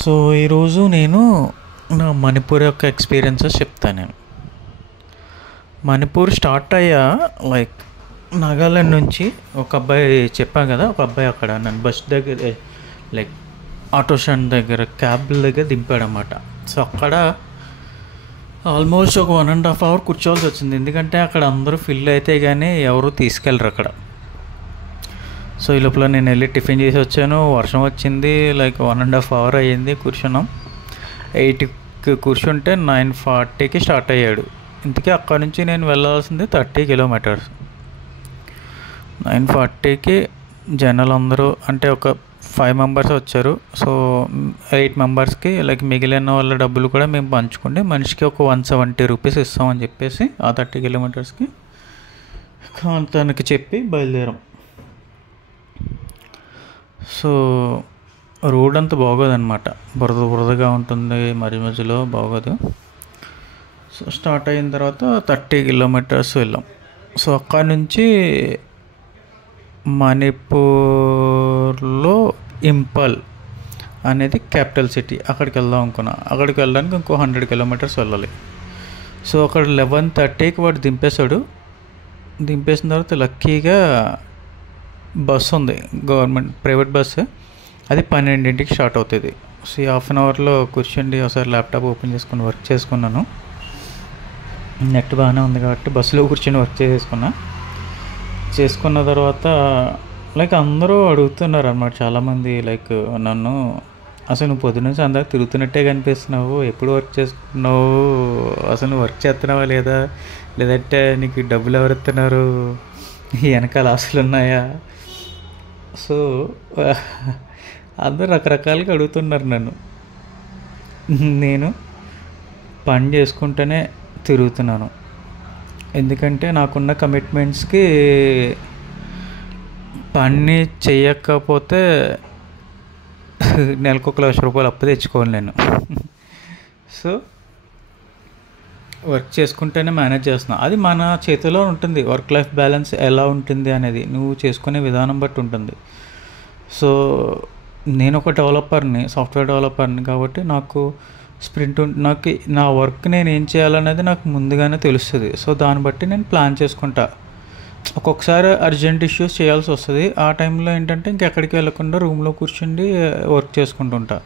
So ఈరోజు నేను నా మణిపూర్ యొక్క ఎక్స్పీరియన్సెస్ చెప్తాను. నేను మణిపూర్ స్టార్ట్ అయ్యా లైక్ నాగాలాండ్ నుంచి. ఒక అబ్బాయి చెప్పాను కదా, ఒక అబ్బాయి అక్కడ నన్ను బస్ దగ్గర లైక్ ఆటో స్టాండ్ దగ్గర క్యాబ్ల దగ్గర దింపాడనమాట. సో అక్కడ ఆల్మోస్ట్ ఒక 1.5 hour కూర్చోవాల్సి వచ్చింది, ఎందుకంటే అక్కడ అందరూ ఫిల్ అయితే కానీ ఎవరు తీసుకెళ్ళరు అక్కడ. సో ఈ లోపల నేను వెళ్ళి టిఫిన్ చేసి వచ్చాను. వర్షం వచ్చింది, లైక్ 1.5 hour అయ్యింది. కూర్చున్నాం. 8కి కూర్చుంటే 9:40కి స్టార్ట్ అయ్యాడు. ఇంతకీ అక్కడ నుంచి నేను వెళ్ళాల్సింది 30 kilometers. 9:40కి జనాలు అందరూ అంటే ఒక 5 members వచ్చారు. సో 8 members లైక్ మిగిలిన వాళ్ళ డబ్బులు కూడా మేము పంచుకుంటే మనిషికి ఒక 170 rupees ఇస్తామని చెప్పేసి ఆ 30 kilometersకి తనకి చెప్పి బయలుదేరాం. సో రోడ్ అంతా బాగోదన్నమాట, బురదగా ఉంటుంది, మధ్యలో బాగోదు. సో స్టార్ట్ అయిన తర్వాత 30 kilometers వెళ్ళాం. సో అక్కడ నుంచి మణిపూర్లో ఇంపాల్ అనేది క్యాపిటల్ సిటీ, అక్కడికి వెళ్దాం అనుకున్నా. అక్కడికి వెళ్ళడానికి ఇంకో 100 kilometers వెళ్ళాలి. సో అక్కడ 11:30కి వాడు దింపేశాడు. దింపేసిన తర్వాత లక్కీగా బస్సు ఉంది, గవర్నమెంట్ ప్రైవేట్ బస్సు. అది 12కి స్టార్ట్ అవుతుంది. సో 1/2 hourలో కూర్చోండి, ఒకసారి ల్యాప్టాప్ ఓపెన్ చేసుకుని వర్క్ చేసుకున్నాను. నెట్ బాగానే ఉంది కాబట్టి బస్సులో కూర్చొని వర్క్ చేసుకున్న తర్వాత లైక్ అందరూ అడుగుతున్నారు అన్నమాట, చాలామంది. లైక్ నన్ను అసలు నువ్వు పొద్దున్నుంచి అందరూ తిరుగుతున్నట్టే కనిపిస్తున్నావు, ఎప్పుడు వర్క్ చేసుకున్నావు, అసలు నువ్వు వర్క్ చేస్తున్నావా లేదంటే నీకు డబ్బులు ఎవరు ఇస్తున్నారు, వెనకాల ఆశలు ఉన్నాయా? సో అందరూ రకరకాలుగా అడుగుతున్నారు నన్ను. నేను పని చేసుకుంటూనే తిరుగుతున్నాను, ఎందుకంటే నాకున్న కమిట్మెంట్స్కి పని చేయకపోతే నెలకు 1,00,000 రూపాయలు అప్పు తెచ్చుకోవాలి నేను. సో వర్క్ చేసుకుంటేనే మేనేజ్ చేస్తున్నాను. అది మన చేతిలో ఉంటుంది. వర్క్ లైఫ్ బ్యాలెన్స్ ఎలా ఉంటుంది అనేది నువ్వు చేసుకునే విధానం బట్టి ఉంటుంది. సో నేను ఒక డెవలపర్ని, సాఫ్ట్వేర్ డెవలపర్ని కాబట్టి నాకు నాకు నా వర్క్ నేను ఏం చేయాలనేది నాకు ముందుగానే తెలుస్తుంది. సో దాన్ని బట్టి నేను ప్లాన్ చేసుకుంటా. ఒక్కొక్కసారి అర్జెంట్ ఇష్యూస్ చేయాల్సి వస్తుంది. ఆ టైంలో ఏంటంటే ఇంకెక్కడికి వెళ్ళకుండా రూమ్లో కూర్చుండి వర్క్ చేసుకుంటుంటా.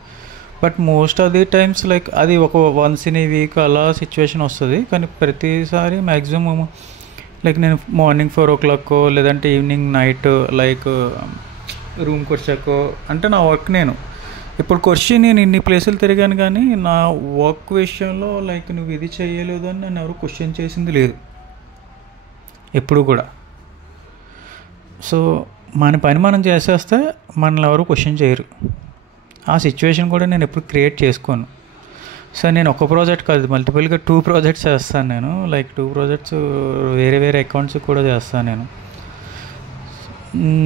But most of the times like అది ఒక వన్స్ ఇన్ ఏ వీక్ అలా సిచ్యువేషన్ వస్తుంది. కానీ ప్రతిసారి మ్యాక్సిమం లైక్ నేను మార్నింగ్ 4 o'clock లేదంటే ఈవినింగ్ నైట్ లైక్ రూమ్కి వచ్చాకో అంటే నా వర్క్ నేను ఇప్పుడు నేను ఇన్ని ప్లేసులు తిరిగాను, కానీ నా వర్క్ విషయంలో లైక్ నువ్వు ఇది చేయలేదు అని నన్ను ఎవరు క్వశ్చన్ చేసింది లేదు ఎప్పుడు కూడా. సో మన పని మనం చేసేస్తే మనల్ని ఎవరు క్వశ్చన్ చేయరు. ఆ సిచ్యువేషన్ కూడా నేను ఎప్పుడు క్రియేట్ చేసుకోను. సో నేను ఒక ప్రాజెక్ట్ కాదు, మల్టిపుల్గా 2 projects చేస్తాను నేను. లైక్ 2 projects వేరే అకౌంట్స్ కూడా చేస్తాను నేను.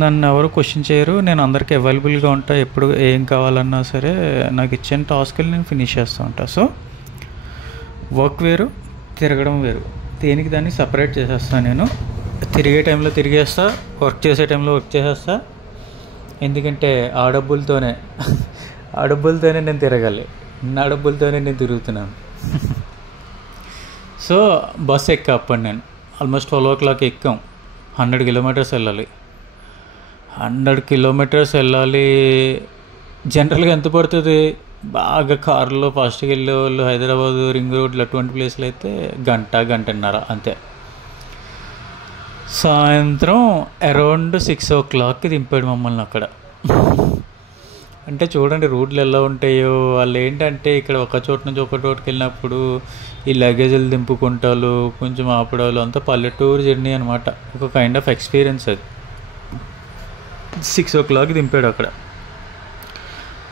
నన్ను ఎవరు క్వశ్చన్ చేయరు. నేను అందరికీ అవైలబుల్గా ఉంటా. ఎప్పుడు ఏం కావాలన్నా సరే నాకు ఇచ్చిన టాస్క్లు నేను ఫినిష్ చేస్తూ ఉంటాను. సో వర్క్ వేరు, తిరగడం వేరు. దేనికి దాన్ని సపరేట్ చేసేస్తాను నేను. తిరిగే టైంలో తిరిగేస్తా, వర్క్ చేసే టైంలో వర్క్ చేసేస్తా. ఎందుకంటే ఆ డబ్బులతోనే నేను తిరగాలి, నా డబ్బులతోనే నేను తిరుగుతున్నాను. సో బస్ అప్పుడు నేను ఆల్మోస్ట్ 12 o'clock ఎక్కాం. 100 kilometers వెళ్ళాలి. 100 kilometers వెళ్ళాలి. జనరల్గా ఎంత పడుతుంది? బాగా కారులో ఫాస్ట్గా వెళ్ళే వాళ్ళు హైదరాబాదు రింగ్ రోడ్లు అటువంటి ప్లేస్లు అయితే గంటన్నర అంతే. సాయంత్రం అరౌండ్ 6 o'clockకి దింపాడు మమ్మల్ని అక్కడ. అంటే చూడండి రోడ్లు ఎలా ఉంటాయో. వాళ్ళు ఏంటంటే ఇక్కడ ఒక చోటు నుంచి ఒక చోటుకి వెళ్ళినప్పుడు ఈ లగేజీలు దింపుకుంటారు, కొంచెం ఆపడాలు, అంతా పల్లెటూరు జర్నీ అనమాట. ఒక కైండ్ ఆఫ్ ఎక్స్పీరియన్స్ అది. 6 o'clock దింపాడు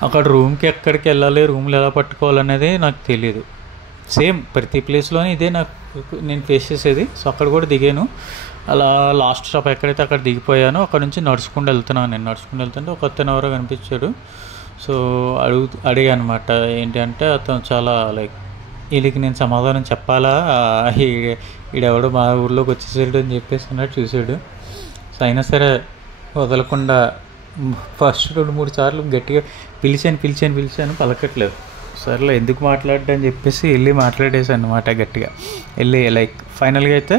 అక్కడ రూమ్కి ఎక్కడికి వెళ్ళాలి, రూమ్లు ఎలా పట్టుకోవాలనేది నాకు తెలియదు. సేమ్ ప్రతి ప్లేస్లోనే ఇదే నేను ఫేస్ చేసేది. సో అక్కడ కూడా దిగాను. అలా లాస్ట్ స్టాప్ ఎక్కడైతే అక్కడ దిగిపోయానో అక్కడ నుంచి నడుచుకుంటూ వెళ్తున్నాను. నేను నడుచుకుంటూ వెళ్తుంటే ఒక అతను ఎవరో కనిపించాడు. సో అడిగా అనమాట ఏంటి అంటే, అతను చాలా లైక్ వీళ్ళకి నేను సమాధానం చెప్పాలా, ఈడెవడో మా ఊర్లోకి వచ్చేసాడు అని చెప్పేసి అన్నట్టు చూసాడు. సో అయినా సరే వదలకుండా ఫస్ట్ 2-3 సార్లు గట్టిగా పిలిచాను పలకట్లేదు. సర్లే ఎందుకు మాట్లాడని చెప్పేసి వెళ్ళి మాట్లాడేసాను అనమాట గట్టిగా. వెళ్ళి లైక్ ఫైనల్గా అయితే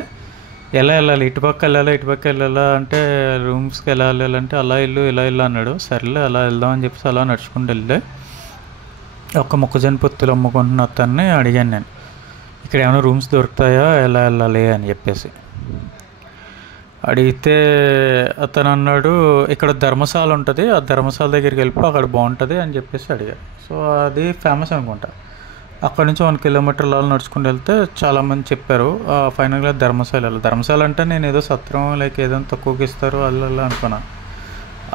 ఎలా వెళ్ళాలి, ఇటుపక్క వెళ్ళాలా అంటే రూమ్స్కి ఎలా వెళ్ళాలంటే అలా ఇలా అన్నాడు. సర్లే అలా వెళ్దాం అని చెప్పేసి అలా నడుచుకుంటూ వెళ్తే ఒక మొక్కజొన్న పొత్తులు అమ్ముకుంటున్న అతన్ని అడిగాను నేను, ఇక్కడ ఏమైనా రూమ్స్ దొరుకుతాయా, ఎలా వెళ్ళాలి అని చెప్పేసి అడిగితే అతను అన్నాడు, ఇక్కడ ధర్మశాల ఉంటుంది, ఆ ధర్మశాల దగ్గరికి వెళ్ళిపో అక్కడ బాగుంటుంది అని చెప్పేసి అడిగారు. సో అది ఫేమస్ అనుకుంటా. అక్కడ నుంచి 1 కిలోమీటర్ లాగా నడుచుకుంటూ వెళ్తే చాలామంది చెప్పారు ఫైనల్గా ధర్మశాల అంటే నేను ఏదో సత్రం లైక్ ఏదైనా తక్కువకి ఇస్తారు అలా అనుకున్నాను.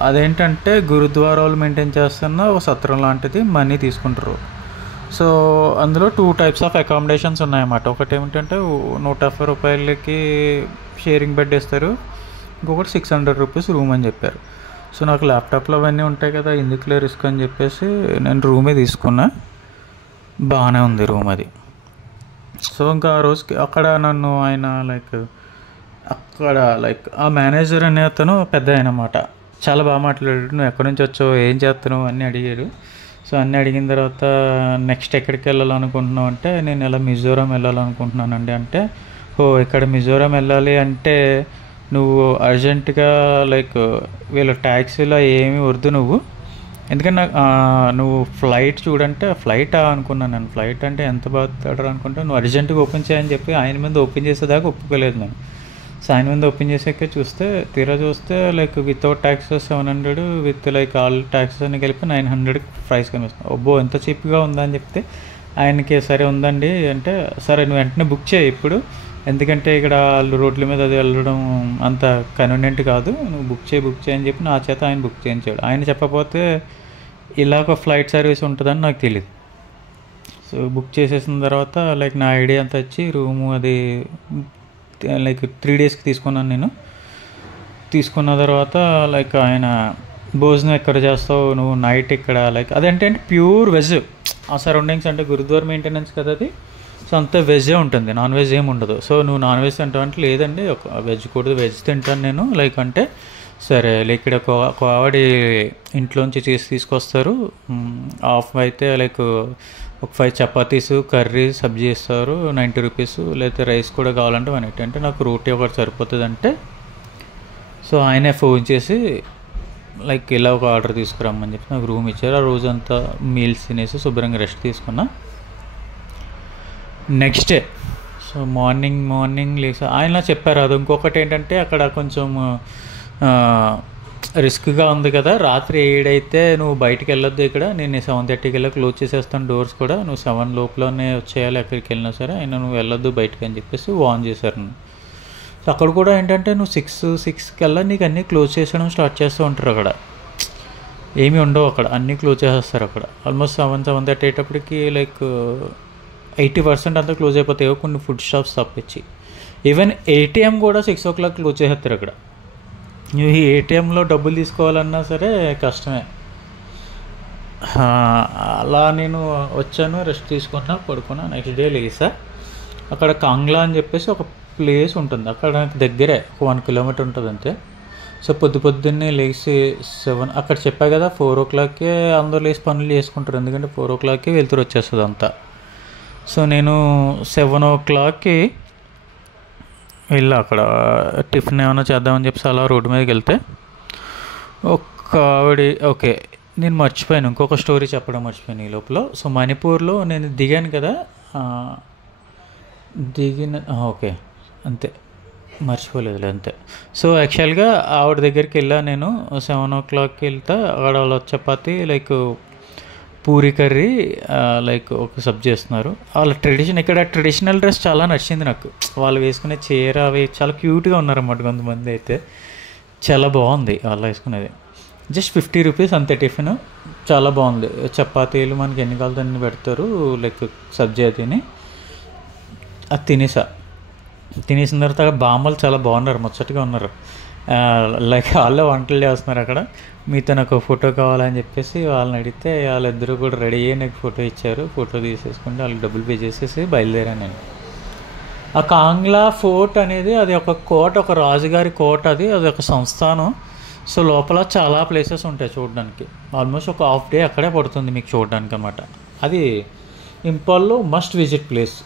అదేంటంటే గురుద్వారాలు మెయింటైన్ చేస్తున్న ఒక సత్రం లాంటిది, మనీ తీసుకుంటారు. సో అందులో 2 టైప్స్ ఆఫ్ అకామిడేషన్స్ ఉన్నాయన్నమాట. ఒకటి ఏమిటంటే 150 రూపాయలకి షేరింగ్ బెడ్ ఇస్తారు, ఇంకొకటి 600 రూపీస్ రూమ్ అని చెప్పారు. సో నాకు ల్యాప్టాప్లో అవన్నీ ఉంటాయి కదా, ఎందుకులే రిస్క్ అని చెప్పేసి నేను రూమే తీసుకున్నా. బాగానే ఉంది రూమ్ అది. సో ఇంకా ఆ రోజుకి అక్కడ నన్ను ఆయన లైక్ ఆ మేనేజర్ అనే అతను పెద్ద ఆయన అన్నమాట. చాలా బాగా మాట్లాడాడు. నువ్వు ఎక్కడి నుంచి వచ్చావు, ఏం చేస్తున్నావు అన్నీ అడిగాడు. సో అన్నీ అడిగిన తర్వాత నెక్స్ట్ ఎక్కడికి వెళ్ళాలనుకుంటున్నావు అంటే నేను ఇలా మిజోరాం వెళ్ళాలనుకుంటున్నానండి అంటే, ఇక్కడ మిజోరాం వెళ్ళాలి అంటే నువ్వు అర్జెంటుగా లైక్ వీళ్ళ ట్యాక్సీలో ఏమీ వద్దు నువ్వు, ఎందుకంటే నువ్వు ఫ్లైట్ చూడంటే ఫ్లైటా అనుకున్నాను నేను. ఫ్లైట్ అంటే ఎంత బాగుతాడు అనుకుంటా, నువ్వు అర్జెంటుగా ఓపెన్ చేయని చెప్పి ఆయన మీద ఓపెన్ చేసేదాకా ఒప్పుకోలేదు నేను. సో ఆయన మీద ఓపెన్ చేసాక తీరా చూస్తే like without taxes 700, with like all taxes అన్ని కలిపి 900 ప్రైస్ కనిపిస్తుంది. అబ్బో ఎంత చీప్గా ఉందా అని చెప్తే ఆయనకి సరే ఉందండి అంటే, సరే నువ్వు వెంటనే బుక్ చేయి ఇప్పుడు, ఎందుకంటే ఇక్కడ రోడ్ల మీద అది వెళ్ళడం అంత కన్వీనియంట్ కాదు, నువ్వు బుక్ చేయి అని చెప్పి నా చేత ఆయన బుక్ చేయించాడు. ఆయన చెప్పకపోతే ఇలాగ ఫ్లైట్ సర్వీస్ ఉంటుందని నాకు తెలియదు. సో బుక్ చేసేసిన తర్వాత లైక్ నా ఐడియా అంతా వచ్చి రూము అది లైక్ 3 డేస్కి తీసుకున్నాను నేను. తీసుకున్న తర్వాత లైక్ ఆయన భోజనం ఎక్కడ చేస్తావు నువ్వు నైట్ ఇక్కడ, లైక్ అదేంటే ప్యూర్ వెజ్. ఆ సరౌండింగ్స్ అంటే గురుద్వారా మెయింటెనెన్స్ కదా అది, సో అంతా వెజ్జే ఉంటుంది, నాన్ వెజ్ ఏమి ఉండదు. సో నువ్వు నాన్ వెజ్ తింటావు అంటే లేదండి వెజ్ కూడా వెజ్ తింటాను నేను లైక్ అంటే, సరే ఇక్కడ ఒక ఆవిడ ఇంట్లోంచి తీసుకొస్తారు, హాఫ్ అయితే లైక్ ఒక 5 చపాతీస్ కర్రీ సబ్జీ ఇస్తారు 90 రూపీస్, లేకపోతే రైస్ కూడా కావాలంటే 180. అంటే నాకు రోటీ ఒకటి సరిపోతుంది అంటే, సో ఆయనే ఫోన్ చేసి లైక్ ఇలా ఒక ఆర్డర్ తీసుకురమ్మని చెప్పి నాకు రూమ్ ఇచ్చారు. ఆ రోజంతా మీల్స్ తినేసి శుభ్రంగా రెస్ట్ తీసుకున్నా. నెక్స్ట్ డే సో మార్నింగ్ లేసి ఆయన చెప్పారు. అది ఇంకొకటి ఏంటంటే అక్కడ కొంచెం రిస్క్గా ఉంది కదా, రాత్రి 7 అయితే నువ్వు బయటికి వెళ్ళొద్దు, ఇక్కడ నేను 7:30కి వెళ్ళి క్లోజ్ చేసేస్తాను డోర్స్ కూడా, నువ్వు 7 లోపలనే వచ్చేయాలి ఎక్కడికి వెళ్ళినా సరే, అయినా నువ్వు వెళ్ళొద్దు బయటికి అని చెప్పేసి వార్న్ చేశారు నన్ను. సో అక్కడ కూడా ఏంటంటే నువ్వు 6 కల్లా నీకు అన్నీ క్లోజ్ చేసేయడం స్టార్ట్ చేస్తూ ఉంటారు. అక్కడ ఏమీ ఉండవు, అక్కడ అన్నీ క్లోజ్ చేసేస్తారు. అక్కడ ఆల్మోస్ట్ 7:30 అయ్యేటప్పటికి లైక్ 80% అంతా క్లోజ్ అయిపోతాయి, కొన్ని ఫుడ్ షాప్స్ తప్పించి. ఈవెన్ ATM కూడా 6 o'clock క్లోజ్ చేసేస్తారు అక్కడ. నువ్వు ఈ ATMలో డబ్బులు తీసుకోవాలన్నా సరే కష్టమే. అలా నేను వచ్చాను, రెస్ట్ తీసుకున్నా, పడుకున్నా. నెక్స్ట్ డే లేసా, అక్కడ కాంగ్లా అని చెప్పేసి ఒక ప్లేస్ ఉంటుంది, అక్కడ నాకు దగ్గరే 1 కిలోమీటర్ ఉంటుంది అంతే. సో పొద్దున్నే లేచి 7 అక్కడ చెప్పా కదా 4 o'clockకే అందరూ లేచి పనులు చేసుకుంటారు, ఎందుకంటే 4 o'clockకే వెళ్తురు వచ్చేస్తుంది అంతా. సో నేను 7 o'clockకి వెళ్ళి అక్కడ టిఫిన్ ఏమైనా చేద్దామని చెప్పేసి అలా రోడ్డు మీదకి వెళ్తే ఒక ఆవిడ, ఓకే నేను మర్చిపోయాను ఇంకొక స్టోరీ చెప్పడం మర్చిపోయాను ఈ లోపల. సో మణిపూర్లో నేను దిగాను కదా, ఓకే అంతే మర్చిపోలేదు అంతే. సో యాక్చువల్గా ఆవిడ దగ్గరికి వెళ్ళా నేను 7 o'clockకి వెళ్తా. అక్కడ వాళ్ళ chapati like puri curry like ఒక సబ్ చేస్తున్నారు. వాళ్ళ ఇక్కడ ట్రెడిషనల్ డ్రెస్ చాలా నచ్చింది నాకు, వాళ్ళు వేసుకునే చీర అవి చాలా క్యూట్గా ఉన్నారన్నమాట. కొంతమంది అయితే చాలా బాగుంది వాళ్ళు వేసుకునేది. జస్ట్ 50 రూపీస్ అంతే టిఫిన్, చాలా బాగుంది. చపాతీలు మనకి ఎన్ని కావాలో అన్ని పెడతారు, లైక్ సబ్జీ అది తినేసిన తర్వాత బామ్మలు చాలా బాగున్నారు, ముచ్చటగా ఉన్నారు, లైక్ వాళ్ళే వంటలు చేస్తున్నారు అక్కడ. మీతో నాకు ఫోటో కావాలని చెప్పేసి వాళ్ళని అడిగితే వాళ్ళిద్దరూ కూడా రెడీ అయ్యి నాకు ఫోటో ఇచ్చారు. ఫోటో తీసేసుకుంటే వాళ్ళకి డబ్బులు పే చేసేసి బయలుదేరాను నేను. ఆ కాంగ్లా ఫోర్ట్ అనేది అది ఒక కోట, ఒక రాజుగారి కోట, అది ఒక సంస్థానం. సో లోపల చాలా ప్లేసెస్ ఉంటాయి చూడడానికి. ఆల్మోస్ట్ ఒక హాఫ్ డే అక్కడే పడుతుంది మీకు చూడడానికి అనమాట. అది ఇంపాల్లో మస్ట్ విజిట్ ప్లేస్.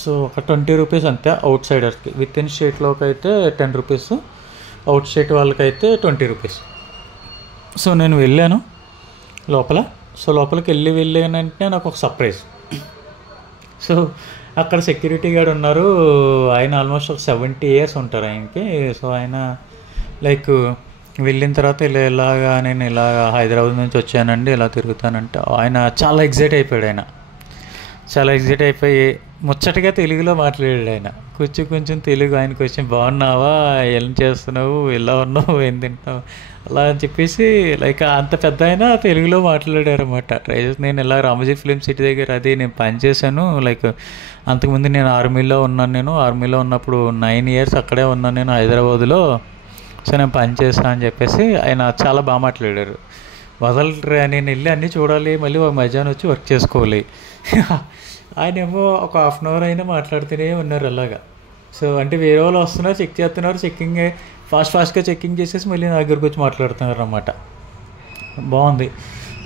సో ఒక 20 రూపీస్ అంతే అవుట్ సైడర్స్కి. విత్ ఇన్ స్టేట్లోకి అయితే 10 రూపీస్, అవుట్ స్టేట్ వాళ్ళకైతే 20 రూపీస్. సో నేను వెళ్ళాను లోపల. సో లోపలికి వెళ్ళానంటే నాకు ఒక సర్ప్రైజ్. సో అక్కడ సెక్యూరిటీ గార్డ్ ఉన్నారు. ఆయన ఆల్మోస్ట్ ఒక 70 years ఉంటారు ఆయనకి. సో ఆయన లైక్ వెళ్ళిన తర్వాత ఇలాగా నేను ఇలాగా హైదరాబాద్ నుంచి వచ్చానండి, ఇలా తిరుగుతానంటే ఆయన చాలా ఎగ్జైట్ అయిపోయాడు. ఆయన చాలా ఎగ్జైట్ అయిపోయి ముచ్చటగా తెలుగులో మాట్లాడాడు. ఆయన కొంచెం తెలుగు ఆయనకు వచ్చి, బాగున్నావా, ఏం చేస్తున్నావు, ఎలా ఉన్నావు, ఏం తింటావు, అలా అని చెప్పేసి లైక్ అంత పెద్ద ఆయన తెలుగులో మాట్లాడారు అనమాట. ట్రై చేసి నేను ఇలా రామోజీ ఫిలిం సిటీ దగ్గర అది నేను పనిచేశాను. లైక్ అంతకుముందు నేను ఆర్మీలో ఉన్నాను. నేను ఆర్మీలో ఉన్నప్పుడు 9 years అక్కడే ఉన్నాను నేను హైదరాబాదులో. సో నేను పనిచేస్తాను అని చెప్పేసి ఆయన చాలా బాగా మాట్లాడారు. వదలరా, నేను వెళ్ళి అన్నీ చూడాలి, మళ్ళీ ఒక మధ్యాహ్నం వచ్చి వర్క్ చేసుకోవాలి. ఆయన ఏమో ఒక 1/2 hour అయినా మాట్లాడుతూనే ఉన్నారు అలాగా. సో అంటే వేరే వాళ్ళు వస్తున్నారు, చెక్ చేస్తున్నారు, చెక్కింగ్ ఫాస్ట్గా చెక్కింగ్ చేసేసి మళ్ళీ నా దగ్గరకు వచ్చి మాట్లాడుతున్నారు అన్నమాట. బాగుంది.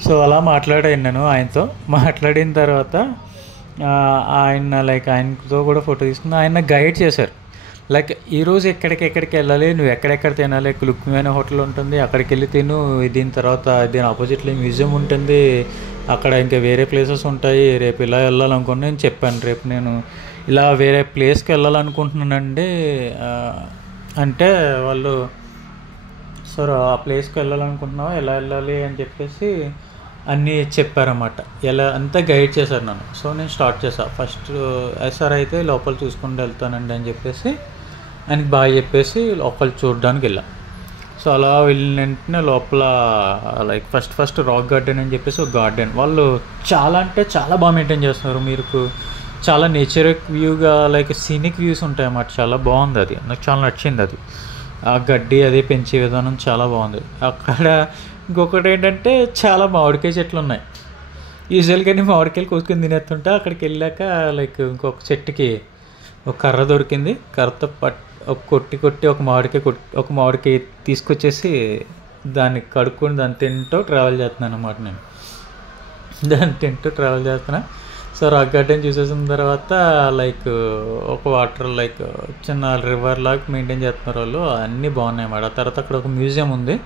సో అలా మాట్లాడాను నేను ఆయనతో. మాట్లాడిన తర్వాత ఆయన లైక్ ఆయనతో కూడా ఫోటో తీసుకుని ఆయన గైడ్ చేశారు. లైక్ ఈరోజు ఎక్కడికి వెళ్ళాలి, నువ్వు ఎక్కడెక్కడ తినాలి, లుక్మి అనే హోటల్ ఉంటుంది, అక్కడికి వెళ్ళి తిను. దీని తర్వాత దీని ఆపోజిట్లో మ్యూజియం ఉంటుంది, అక్కడ ఇంకా వేరే ప్లేసెస్ ఉంటాయి, రేపు ఇలా వెళ్ళాలనుకుని నేను చెప్పాను. రేపు నేను ఇలా వేరే ప్లేస్కి వెళ్ళాలనుకుంటున్నానండి అంటే వాళ్ళు, సార్ ఆ ప్లేస్కి వెళ్ళాలనుకుంటున్నావా, ఎలా వెళ్ళాలి అని చెప్పేసి అన్నీ చెప్పారన్నమాట. ఎలా అంతా గైడ్ చేశారు నన్ను. సో నేను స్టార్ట్ చేశాను. ఫస్ట్ ఎస్ఆర్ అయితే లోపల చూసుకుంటూ వెళ్తానండి అని చెప్పేసి ఆయనకి బాగా చెప్పేసి లోపల చూడడానికి వెళ్ళాం. సో అలా వెళ్ళిన వెంటనే లోపల లైక్ ఫస్ట్ రాక్ గార్డెన్ అని చెప్పేసి ఒక గార్డెన్. వాళ్ళు చాలా అంటే చాలా బాగా మెయింటైన్ చేస్తున్నారు. మీకు చాలా నేచరిక్ వ్యూగా లైక్ సీనిక్ వ్యూస్ ఉంటాయి అన్నమాట. చాలా బాగుంది అది, నాకు చాలా నచ్చింది అది. ఆ గడ్డి అది పెంచే విధానం చాలా బాగుంది. అక్కడ ఇంకొకటి ఏంటంటే చాలా మామిడికాయ చెట్లు ఉన్నాయి. యూజువల్గా మామిడికాయలు కోసుకొని తినేస్తుంటే అక్కడికి వెళ్ళాక లైక్ ఇంకొక చెట్టుకి ఒక కర్ర దొరికింది. కర్రతో కొట్టి ఒక మామిడికాయ తీసుకొచ్చేసి దాన్ని కడుక్కొని దాన్ని తింటూ ట్రావెల్ చేస్తున్నాను అన్నమాట. నేను దాన్ని తింటూ ట్రావెల్ చేస్తున్నా. సో రాక్ గార్డెన్ చూసేసిన తర్వాత లైక్ ఒక వాటర్ లైక్ చిన్న రివర్ లాగా మెయింటైన్ చేస్తున్నారు వాళ్ళు. అన్నీ బాగున్నాయి అన్నమాట. ఆ తర్వాత అక్కడ ఒక మ్యూజియం ఉంది.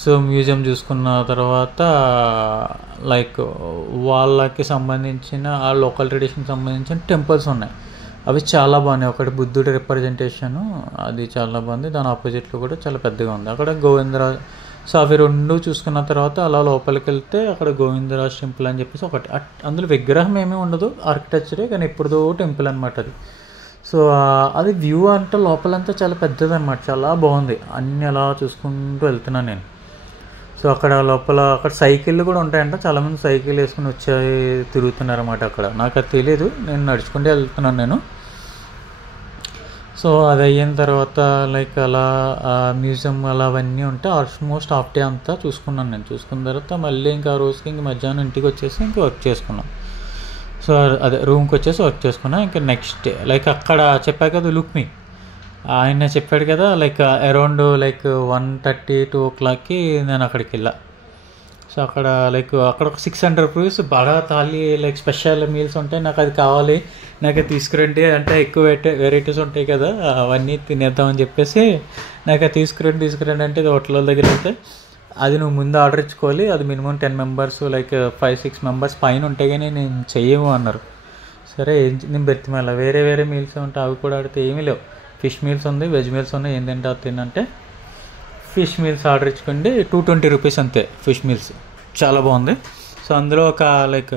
సో మ్యూజియం చూసుకున్న తర్వాత లైక్ వాళ్ళకి సంబంధించిన ఆ లోకల్ ట్రెడిషన్కి సంబంధించిన టెంపుల్స్ ఉన్నాయి. అవి చాలా బాగున్నాయి. ఒకటి బుద్ధుడి రిప్రజెంటేషను, అది చాలా బాగుంది. దాని ఆపోజిట్లో కూడా చాలా పెద్దగా ఉంది. అక్కడ గోవిందరాజ్. సో అవి రెండు చూసుకున్న తర్వాత అలా లోపలికి వెళ్తే అక్కడ గోవిందరాజ్ టెంపుల్ అని చెప్పేసి ఒకటి. అందులో విగ్రహం ఏమీ ఉండదు, ఆర్కిటెక్చరే, కానీ ఎప్పుడుదో టెంపుల్ అనమాట అది. సో అది వ్యూ అంటే లోపలంతా చాలా పెద్దది అనమాట. చాలా బాగుంది. అన్నీ అలా చూసుకుంటూ వెళ్తున్నాను నేను. సో అక్కడ లోపల అక్కడ సైకిళ్ళు కూడా ఉంటాయంట. చాలామంది సైకిల్ వేసుకుని వచ్చి తిరుగుతున్నారు అన్నమాట అక్కడ. నాకు అది తెలియదు, నేను నడుచుకుంటే వెళ్తున్నాను నేను. సో అది అయిన తర్వాత లైక్ అలా మ్యూజియం అలా అవన్నీ ఉంటే ఆల్మోస్ట్ హాఫ్ డే అంతా చూసుకున్నాను నేను. చూసుకున్న తర్వాత మళ్ళీ ఇంకా ఆ రోజుకి ఇంక మధ్యాహ్నం ఇంటికి వచ్చేసి ఇంకా వర్క్ చేసుకున్నాం. సో అదే రూమ్కి వచ్చేసి వర్క్ చేసుకున్నా. ఇంకా నెక్స్ట్ డే లైక్ అక్కడ చెప్పా కదా లుక్మి, ఆయన చెప్పాడు కదా లైక్ అరౌండ్ లైక్ 1:30, 2 o'clockకి నేను అక్కడికి వెళ్ళా. సో అక్కడ లైక్ అక్కడ ఒక 600 rupees బాగా థాలీ లైక్ స్పెషల్ మీల్స్ ఉంటాయి. నాకు అది కావాలి, నాకు తీసుకురండి అంటే ఎక్కువ వెరైటీస్ ఉంటాయి కదా, అవన్నీ తినేద్దామని చెప్పేసి నాకు అది తీసుకురండి అంటే హోటల్ దగ్గర వెళ్తే అది నువ్వు ముందు ఆర్డర్ ఇచ్చుకోవాలి, అది మినిమం 10 members లైక్ 5-6 members పైన ఉంటాయి కానీ నేను చెయ్యము అన్నారు. సరే నేను బెర్తిమేళ వేరే మీల్స్ ఉంటాయి, అవి కూడా ఆడితే ఏమీ లేవు. ఫిష్ మీల్స్ ఉంది, వెజ్ మీల్స్ ఉన్నాయి. ఏంటంటే అది తినంటే ఫిష్ మీల్స్ ఆర్డర్ ఇచ్చుకోండి, 220 rupees అంతే ఫిష్ మీల్స్. చాలా బాగుంది. సో అందులో ఒక లైక్